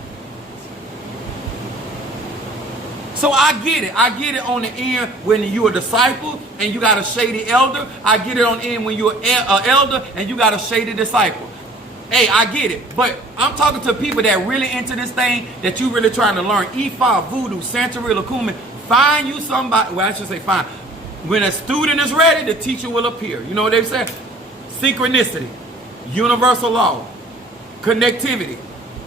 So I get it. I get it on the end when you're a disciple and you got a shady elder. I get it on the end when you're an elder and you got a shady disciple. Hey, I get it. But I'm talking to people that really into this thing, that you really trying to learn. Ifa, Voodoo, Santeria, Lacumen. Find you somebody. Well, I should say find. When a student is ready, the teacher will appear. You know what they say? Synchronicity. Universal law. Connectivity.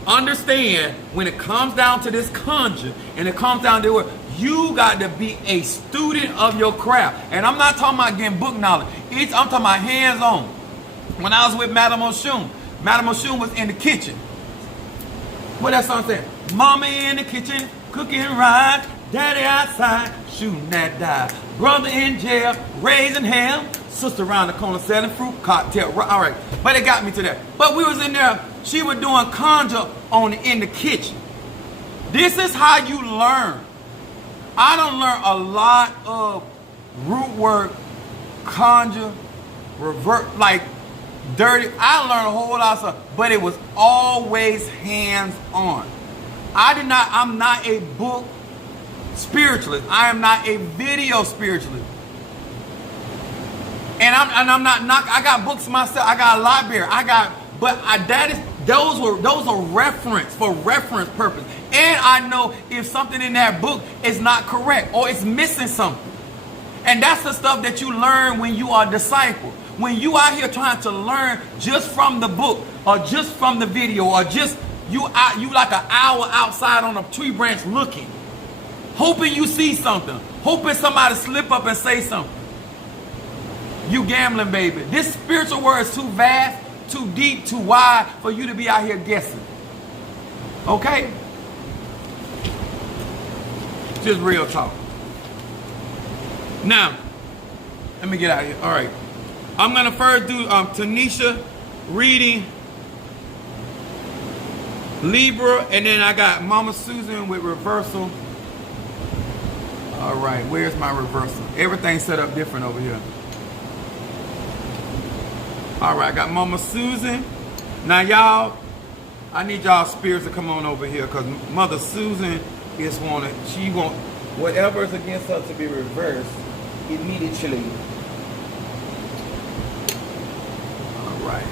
Understand, when it comes down to this conjure and it comes down to where you got to be a student of your craft. And I'm not talking about getting book knowledge. I'm talking about hands-on. When I was with Madame Oshun was in the kitchen. What that song said? Mama in the kitchen, cooking right. Daddy outside, shooting that die. Brother in jail, raising hell. Sister around the corner selling fruit cocktail. All right, but it got me to that. But we was in there. She was doing conjure in the kitchen. This is how you learn. I done learned a lot of root work, conjure, revert, like dirty. I learned a whole lot of stuff, but it was always hands-on. I'm not a book spiritualist. I am not a video spiritualist. And I'm not I got books myself. I got a library. Those are reference for reference purpose. And I know if something in that book is not correct or it's missing something. And that's the stuff that you learn when you are a disciple. when you out here trying to learn just from the book or just from the video or just you like an hour outside on a tree branch looking, hoping you see something, hoping somebody slip up and say something. You gambling, baby. This spiritual word is too vast, too deep, too wide for you to be out here guessing. Okay? Just real talk. Now, let me get out of here. All right. I'm going to first do Tanisha reading Libra, and then I got Mama Susan with reversal. All right. Where's my reversal? Everything's set up different over here. All right. I got Mama Susan. Now, y'all, I need y'all spirits to come on over here because Mother Susan she want whatever is against her to be reversed immediately. All right.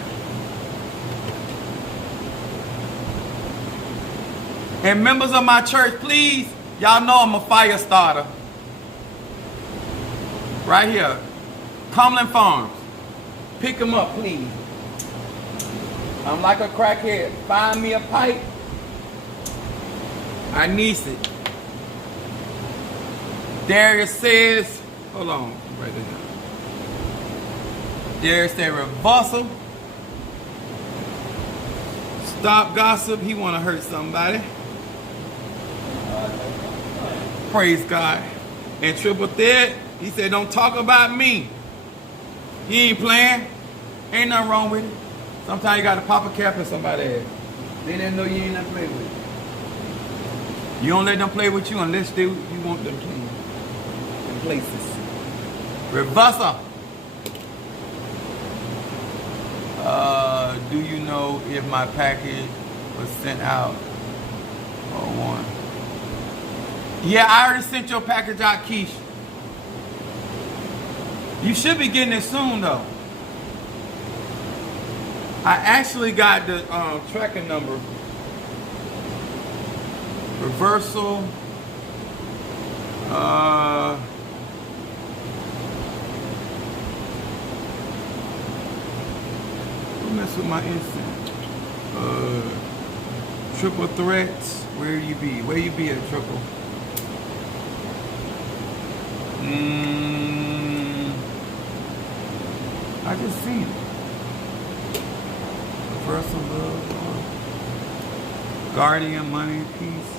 And members of my church, please, y'all know I'm a fire starter. Right here. Cumberland Farms. Pick them up, please. I'm like a crackhead. Find me a pipe. I need it. Darius says, hold on, right there. Darius said reversal. Stop gossip. He want to hurt somebody. Praise God. And Triple Threat, he said, don't talk about me. He ain't playing. Ain't nothing wrong with it. Sometimes you got to pop a cap in somebody's head. They didn't know you ain't nothing to play with. You don't let them play with you unless you want them clean. In places. Reversal. Do you know if my package was sent out or one? Yeah, I already sent your package out, Keish. You should be getting it soon, though. I actually got the tracking number. Reversal. Who mess with my instant? Triple Threats. Where you be? Where you be at, Triple? I just seen it. Reversal love. Guardian, money, peace,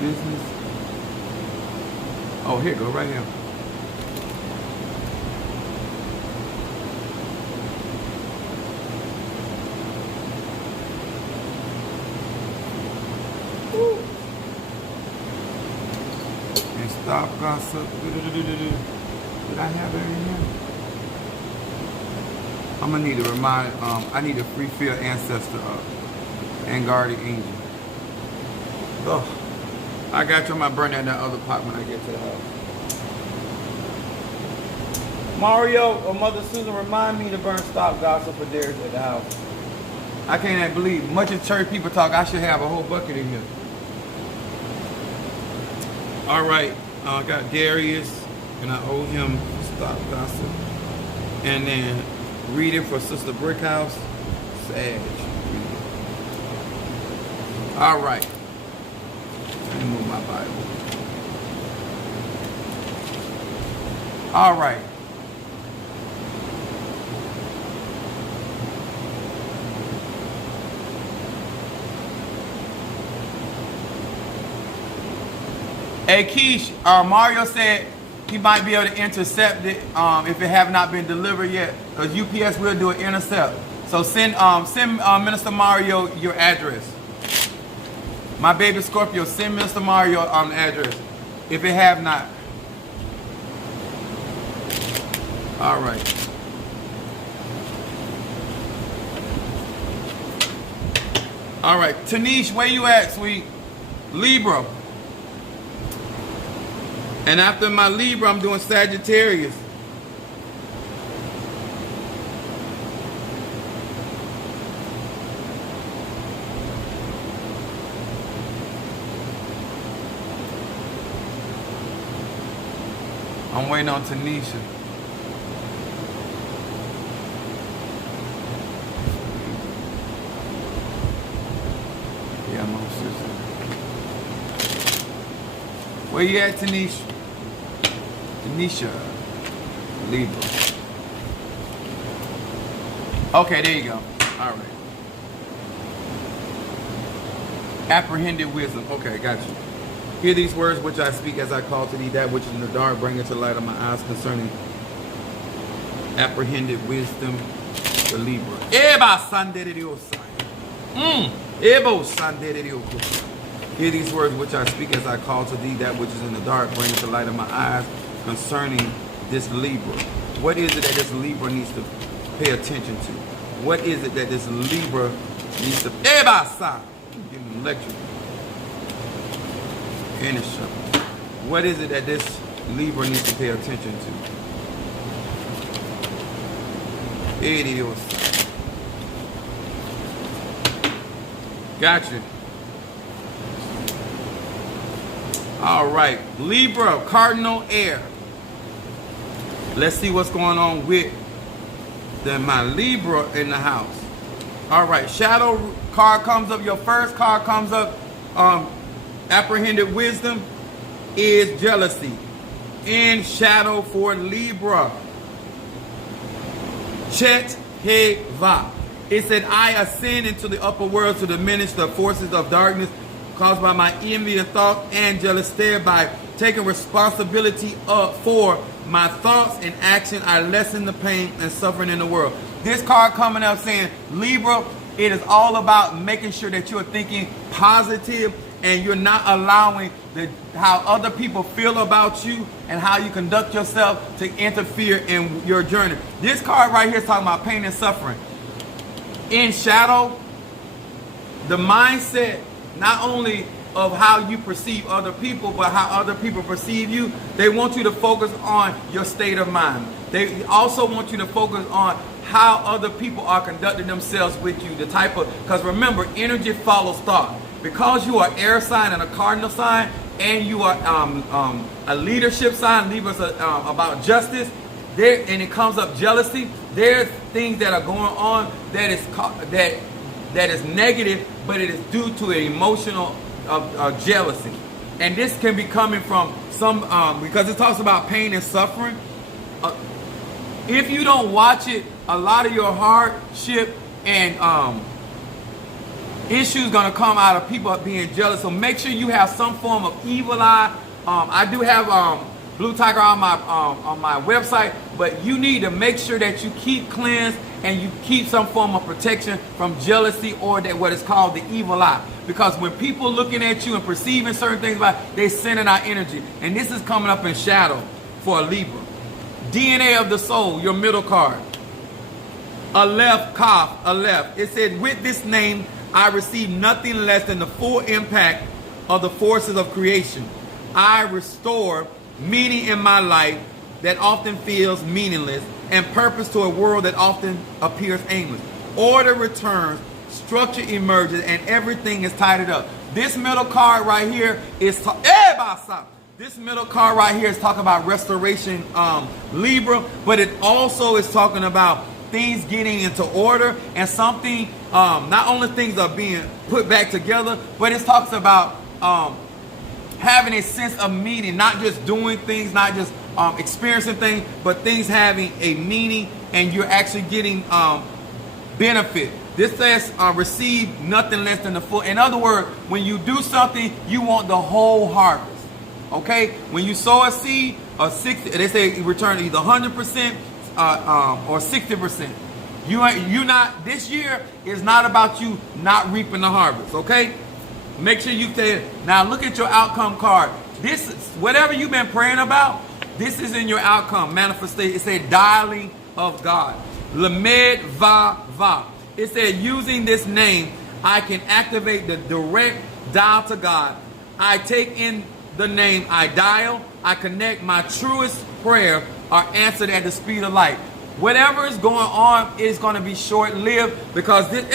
business. Oh, here, go right here. Woo. And stop gossip. Did I have it in here? I'm gonna need to remind. I need a free field ancestor and guardian angel. Oh, I got you. I'm gonna burn that in that other pot when I get to the house. Mario or Mother Susan, remind me to burn stop gossip for Darius at the house. I can't believe much as church people talk. I should have a whole bucket in here. All right, I got Darius, and I owe him stop gossip, and then reading for Sister Brickhouse, Sag. All right. Let me move my Bible. All right. Hey, Keish, Mario said he might be able to intercept it if it have not been delivered yet, because UPS will do an intercept. So send Minister Mario your address. My baby Scorpio, send Minister Mario address if it have not. All right. All right, Tanish, where you at, sweet? Libra. And after my Libra, I'm doing Sagittarius. I'm waiting on Tanisha. Where you at, Tanisha? Tanisha. Libra. Okay, there you go. All right. Apprehended wisdom. Okay, got you. Hear these words which I speak as I call to thee that which is in the dark, bring it to the light of my eyes concerning apprehended wisdom, the Libra. Eba sandere diosai. Ebo sandere diosai. Hear these words which I speak as I call to thee that which is in the dark, bring it to the light of my eyes concerning this Libra. What is it that this Libra needs to pay attention to? What is it that this Libra needs to Eba sa. Give him a lecture. Finish up. What is it that this Libra needs to pay attention to? Gotcha. All right, Libra, cardinal air. Let's see what's going on with my Libra in the house. All right, shadow card comes up. Your first card comes up. Apprehended wisdom is jealousy in shadow for Libra. Chet Heva. It said, I ascend into the upper world to diminish the forces of darkness caused by my envy and thought and jealous, thereby taking responsibility for my thoughts and action. I lessen the pain and suffering in the world. This card coming up saying, Libra, it is all about making sure that you're thinking positive and you're not allowing how other people feel about you and how you conduct yourself to interfere in your journey. This card right here is talking about pain and suffering. In shadow, the mindset not only of how you perceive other people, but how other people perceive you. They want you to focus on your state of mind. They also want you to focus on how other people are conducting themselves with you. The type of, because remember, energy follows thought. Because you are air sign and a cardinal sign, and you are a leadership sign, Libra's about justice. There, and it comes up jealousy. There's things that are going on that is negative, but it is due to an emotional jealousy. And this can be coming from some because it talks about pain and suffering. If you don't watch it, a lot of your hardship and issues gonna come out of people being jealous. So make sure you have some form of evil eye. I do have Blue Tiger on my website, but you need to make sure that you keep cleansed and you keep some form of protection from jealousy or that what is called the evil eye. Because when people looking at you and perceiving certain things about, they sending out energy. And this is coming up in shadow for a Libra. DNA of the soul, your middle card. Aleph, Kaf, Aleph. It said, with this name, I receive nothing less than the full impact of the forces of creation. I restore meaning in my life that often feels meaningless and purpose to a world that often appears aimless. Order returns, structure emerges, and everything is tidied up. This middle card right here is this middle card right here is talking about restoration, Libra, but it also is talking about things getting into order and something, not only things are being put back together, but it talks about having a sense of meaning, not just doing things, not just experiencing things, but things having a meaning and you're actually getting benefit. This says receive nothing less than the full. In other words, when you do something, you want the whole harvest. Okay? When you sow a seed, 60, they say return either 100% or 60%. You not, this year is not about you not reaping the harvest. Okay? Make sure you say, now look at your outcome card. This is whatever you've been praying about. This is in your outcome manifestation. It said dialing of God. Lamed va va. It said using this name, I can activate the direct dial to God. I take in the name, I dial, I connect my truest prayer are answered at the speed of light. Whatever is going on is going to be short-lived because this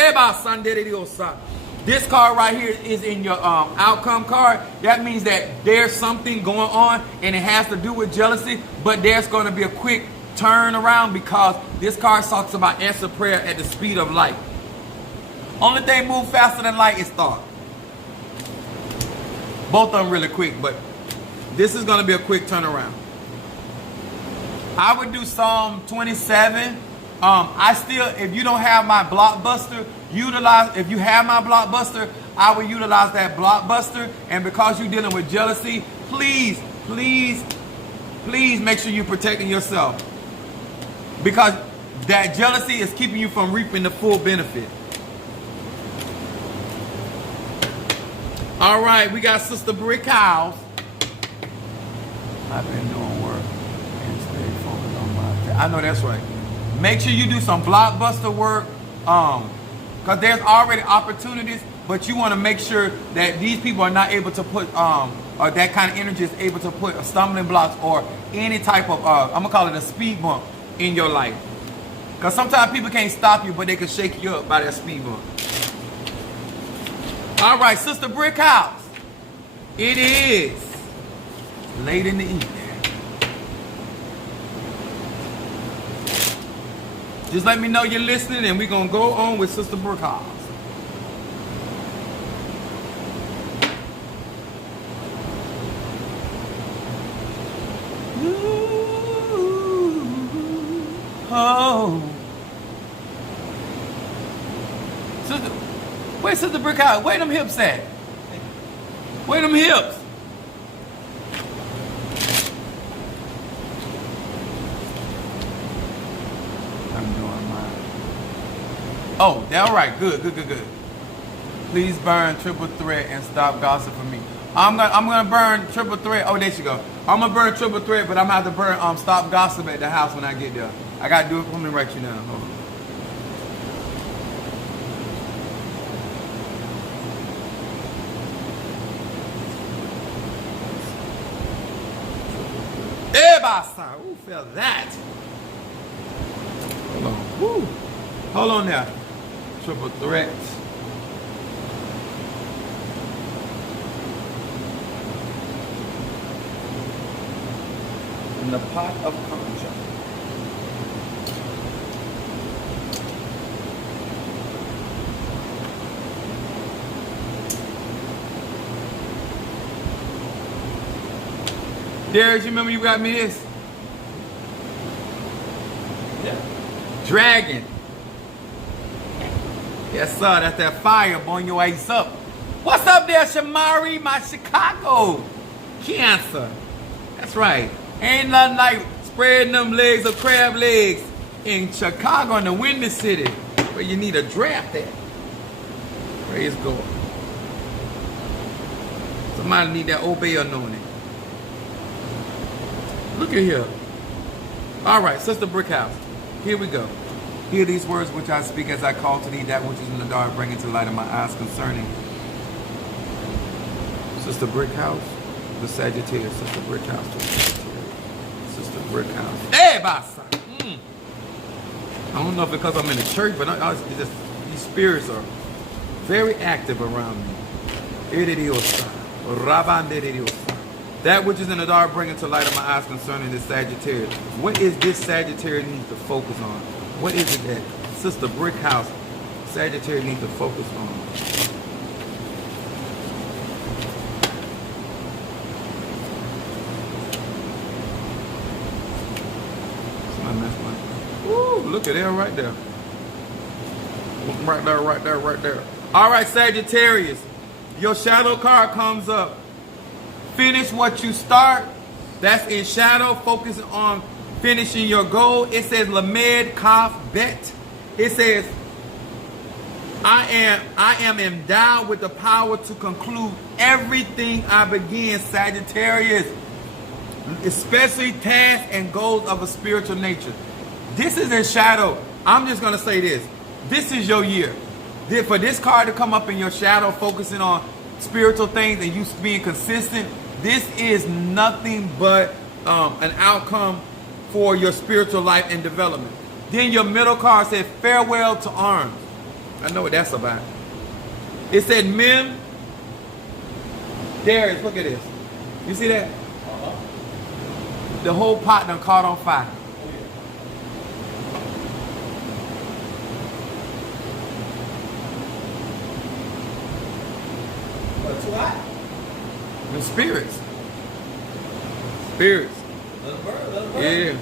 card right here is in your outcome card. That means that there's something going on and it has to do with jealousy, but there's going to be a quick turn around because this card talks about answer prayer at the speed of light. Only thing move faster than light is thought. Both of them really quick, but this is going to be a quick turnaround. I would do Psalm 27. I still, if you don't have my blockbuster, if you have my blockbuster, I would utilize that blockbuster. And because you're dealing with jealousy, please, please, please make sure you're protecting yourself. Because that jealousy is keeping you from reaping the full benefit. All right, we got Sister Brick House. I've been doing work and stay focused on my... I know that's right. Make sure you do some blockbuster work. Because there's already opportunities, but you want to make sure that these people are not able to put, or that kind of energy is able to put stumbling blocks or any type of, I'm going to call it a speed bump in your life. Because sometimes people can't stop you, but they can shake you up by that speed bump. All right, Sister Brick House. It is late in the evening. Just let me know you're listening, and we're going to go on with Sister Brick House. Oh. Sister, where's Sister Brick House? Where them hips at? Where them hips? I'm doing mine. Oh, all right. Good. Please burn triple threat and stop gossip for me. I'm gonna burn triple threat. Oh, there she go. I'm gonna burn triple threat, but I'm gonna have to burn stop gossip at the house when I get there. I gotta do it. Let me write you down. Hold on. Who felt that? Hold on. Woo. Hold on there. Triple threat. In the pot of contract. Darius, you remember you got me this? Yeah. Dragon. Yes, sir. That's that fire blowing your ass up. What's up there, Shamari, my Chicago Cancer? That's right. Ain't nothing like spreading them legs of crab legs in Chicago, in the Windy City, where you need a draft at. Praise God. Somebody need that obey anointing. Look at here. All right, Sister Brick House. Here we go. Hear these words which I speak as I call to thee that which is in the dark, bring it to light in my eyes concerning Sister Brick House, the Sagittarius. Sister Brick House, the Sagittarius. Sister Brick House. Hey, Basa. I don't know if it's because I'm in the church, but it's just, these spirits are very active around me. That which is in the dark, bring it to light of my eyes concerning this Sagittarius. What is this Sagittarius needs to focus on? What is it that Sister Brick House Sagittarius needs to focus on? Ooh, look at that right there. Right there. All right, Sagittarius. Your shadow card comes up. Finish what you start. That's in shadow. Focus on finishing your goal. It says Lamed Kaf Bet. It says, I am endowed with the power to conclude everything I begin, Sagittarius, especially tasks and goals of a spiritual nature. This is in shadow. I'm just going to say this. This is your year. For this card to come up in your shadow, focusing on spiritual things and you being consistent, this is nothing but an outcome for your spiritual life and development. Then your middle card said, farewell to arms. I know what that's about. It said, Mem. Darius, look at this. You see that? The whole pot done caught on fire. Too hot? The spirits. Spirits. Yeah. Hey,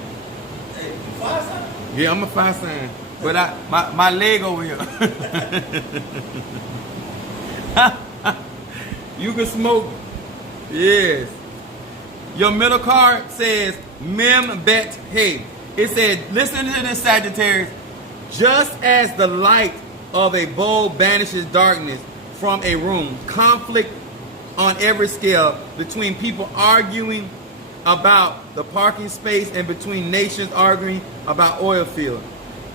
fire sign? Yeah, I'm a fire sign. But my leg over here. You can smoke. Yes. Your middle card says Mem Bet Hey. It said, listen to this, Sagittarius. Just as the light of a bowl banishes darkness from a room, conflict on every scale between people arguing about the parking space and between nations arguing about oil field.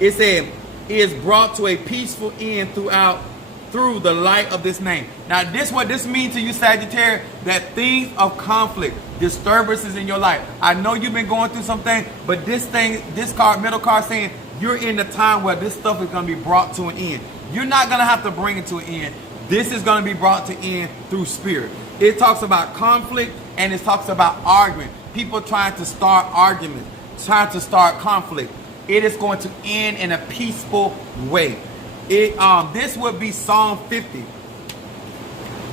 It said, is brought to a peaceful end through the light of this name. Now, what this means to you, Sagittarius, that things of conflict, disturbances in your life. I know you've been going through something, but this middle card saying you're in the time where this stuff is going to be brought to an end. You're not going to have to bring it to an end. This is going to be brought to end through spirit. It talks about conflict and it talks about argument. People trying to start arguments, trying to start conflict. It is going to end in a peaceful way. This would be Psalm 50.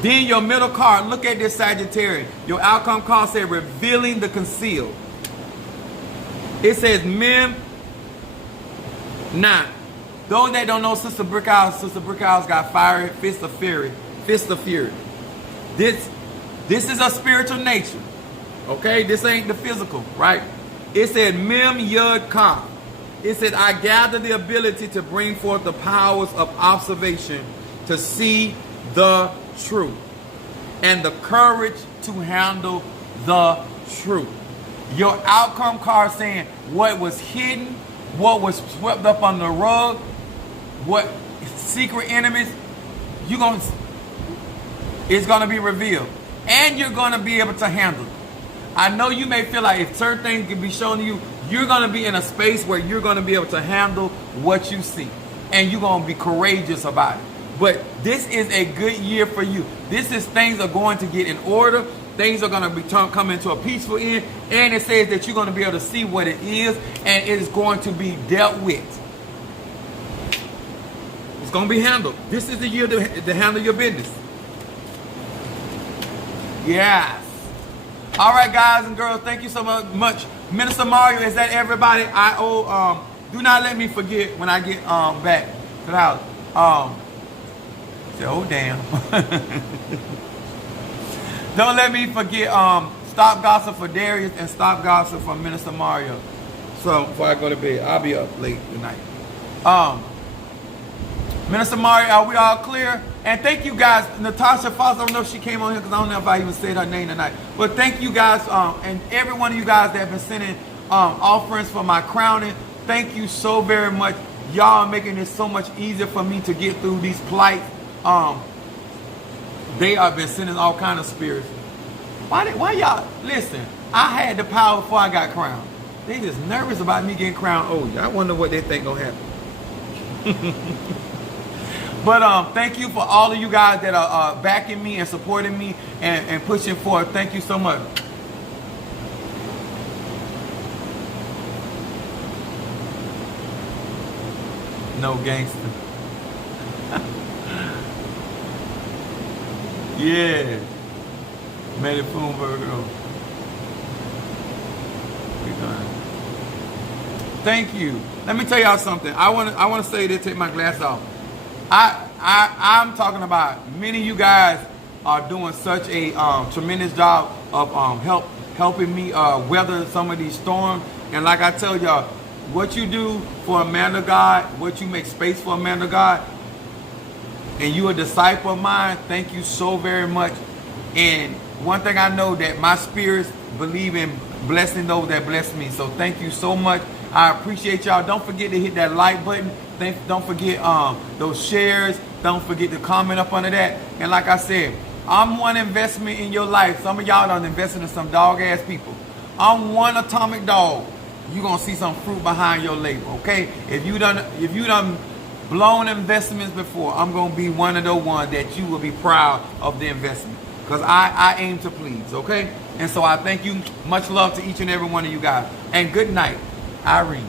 Then your middle card, look at this, Sagittarius. Your outcome card says revealing the concealed. It says Mem. Now, those that don't know Sister Brickhouse got fiery fist of fury. Fist of fury. This is a spiritual nature. Okay, this ain't the physical, right? It said Mem Yud Ka. It said, I gather the ability to bring forth the powers of observation to see the truth and the courage to handle the truth. Your outcome card saying what was hidden, what was swept up under the rug, what secret enemies, it's going to be revealed. And you're going to be able to handle it. I know you may feel like if certain things can be shown to you, you're going to be in a space where you're going to be able to handle what you see. And you're going to be courageous about it. But this is a good year for you. Things are going to get in order. Things are going to come into a peaceful end. And it says that you're going to be able to see what it is. And it is going to be dealt with. It's going to be handled. This is the year to handle your business. Yes. All right, guys and girls, thank you so much. Minister Mario, is that everybody? Do not let me forget when I get back to the house. Oh damn. Don't let me forget Stop Gossip for Darius and Stop Gossip for Minister Mario. So before I go to bed, I'll be up late tonight. Minister Mario, are we all clear? And thank you guys, Natasha Foss. I don't know if she came on here because I don't know if I even said her name tonight. But thank you guys, and every one of you guys that have been sending offerings for my crowning. Thank you so very much. Y'all are making it so much easier for me to get through these plights. They have been sending all kind of spirits. Why y'all listen? I had the power before I got crowned. They just nervous about me getting crowned. Oh, I wonder what they think gonna happen. But thank you for all of you guys that are backing me and supporting me and pushing forward. Thank you so much. No gangster. Yeah. Made it Poonberg. Thank you. Let me tell y'all something. I want to say this. Take my glass off. I'm talking about many of you guys are doing such a tremendous job of helping me weather some of these storms. And like I tell y'all, what you do for a man of God, what you make space for a man of God, and you a disciple of mine, thank you so very much. And one thing I know that my spirits believe in blessing those that bless me. So thank you so much. I appreciate y'all. Don't forget to hit that like button. Don't forget those shares. Don't forget to comment up under that. And like I said, I'm one investment in your life. Some of y'all done invested in some dog ass people. I'm one atomic dog. You're gonna see some fruit behind your labor, okay? If you done blown investments before, I'm gonna be one of those ones that you will be proud of the investment. Because I aim to please, okay? And so I thank you. Much love to each and every one of you guys. And good night, Irene.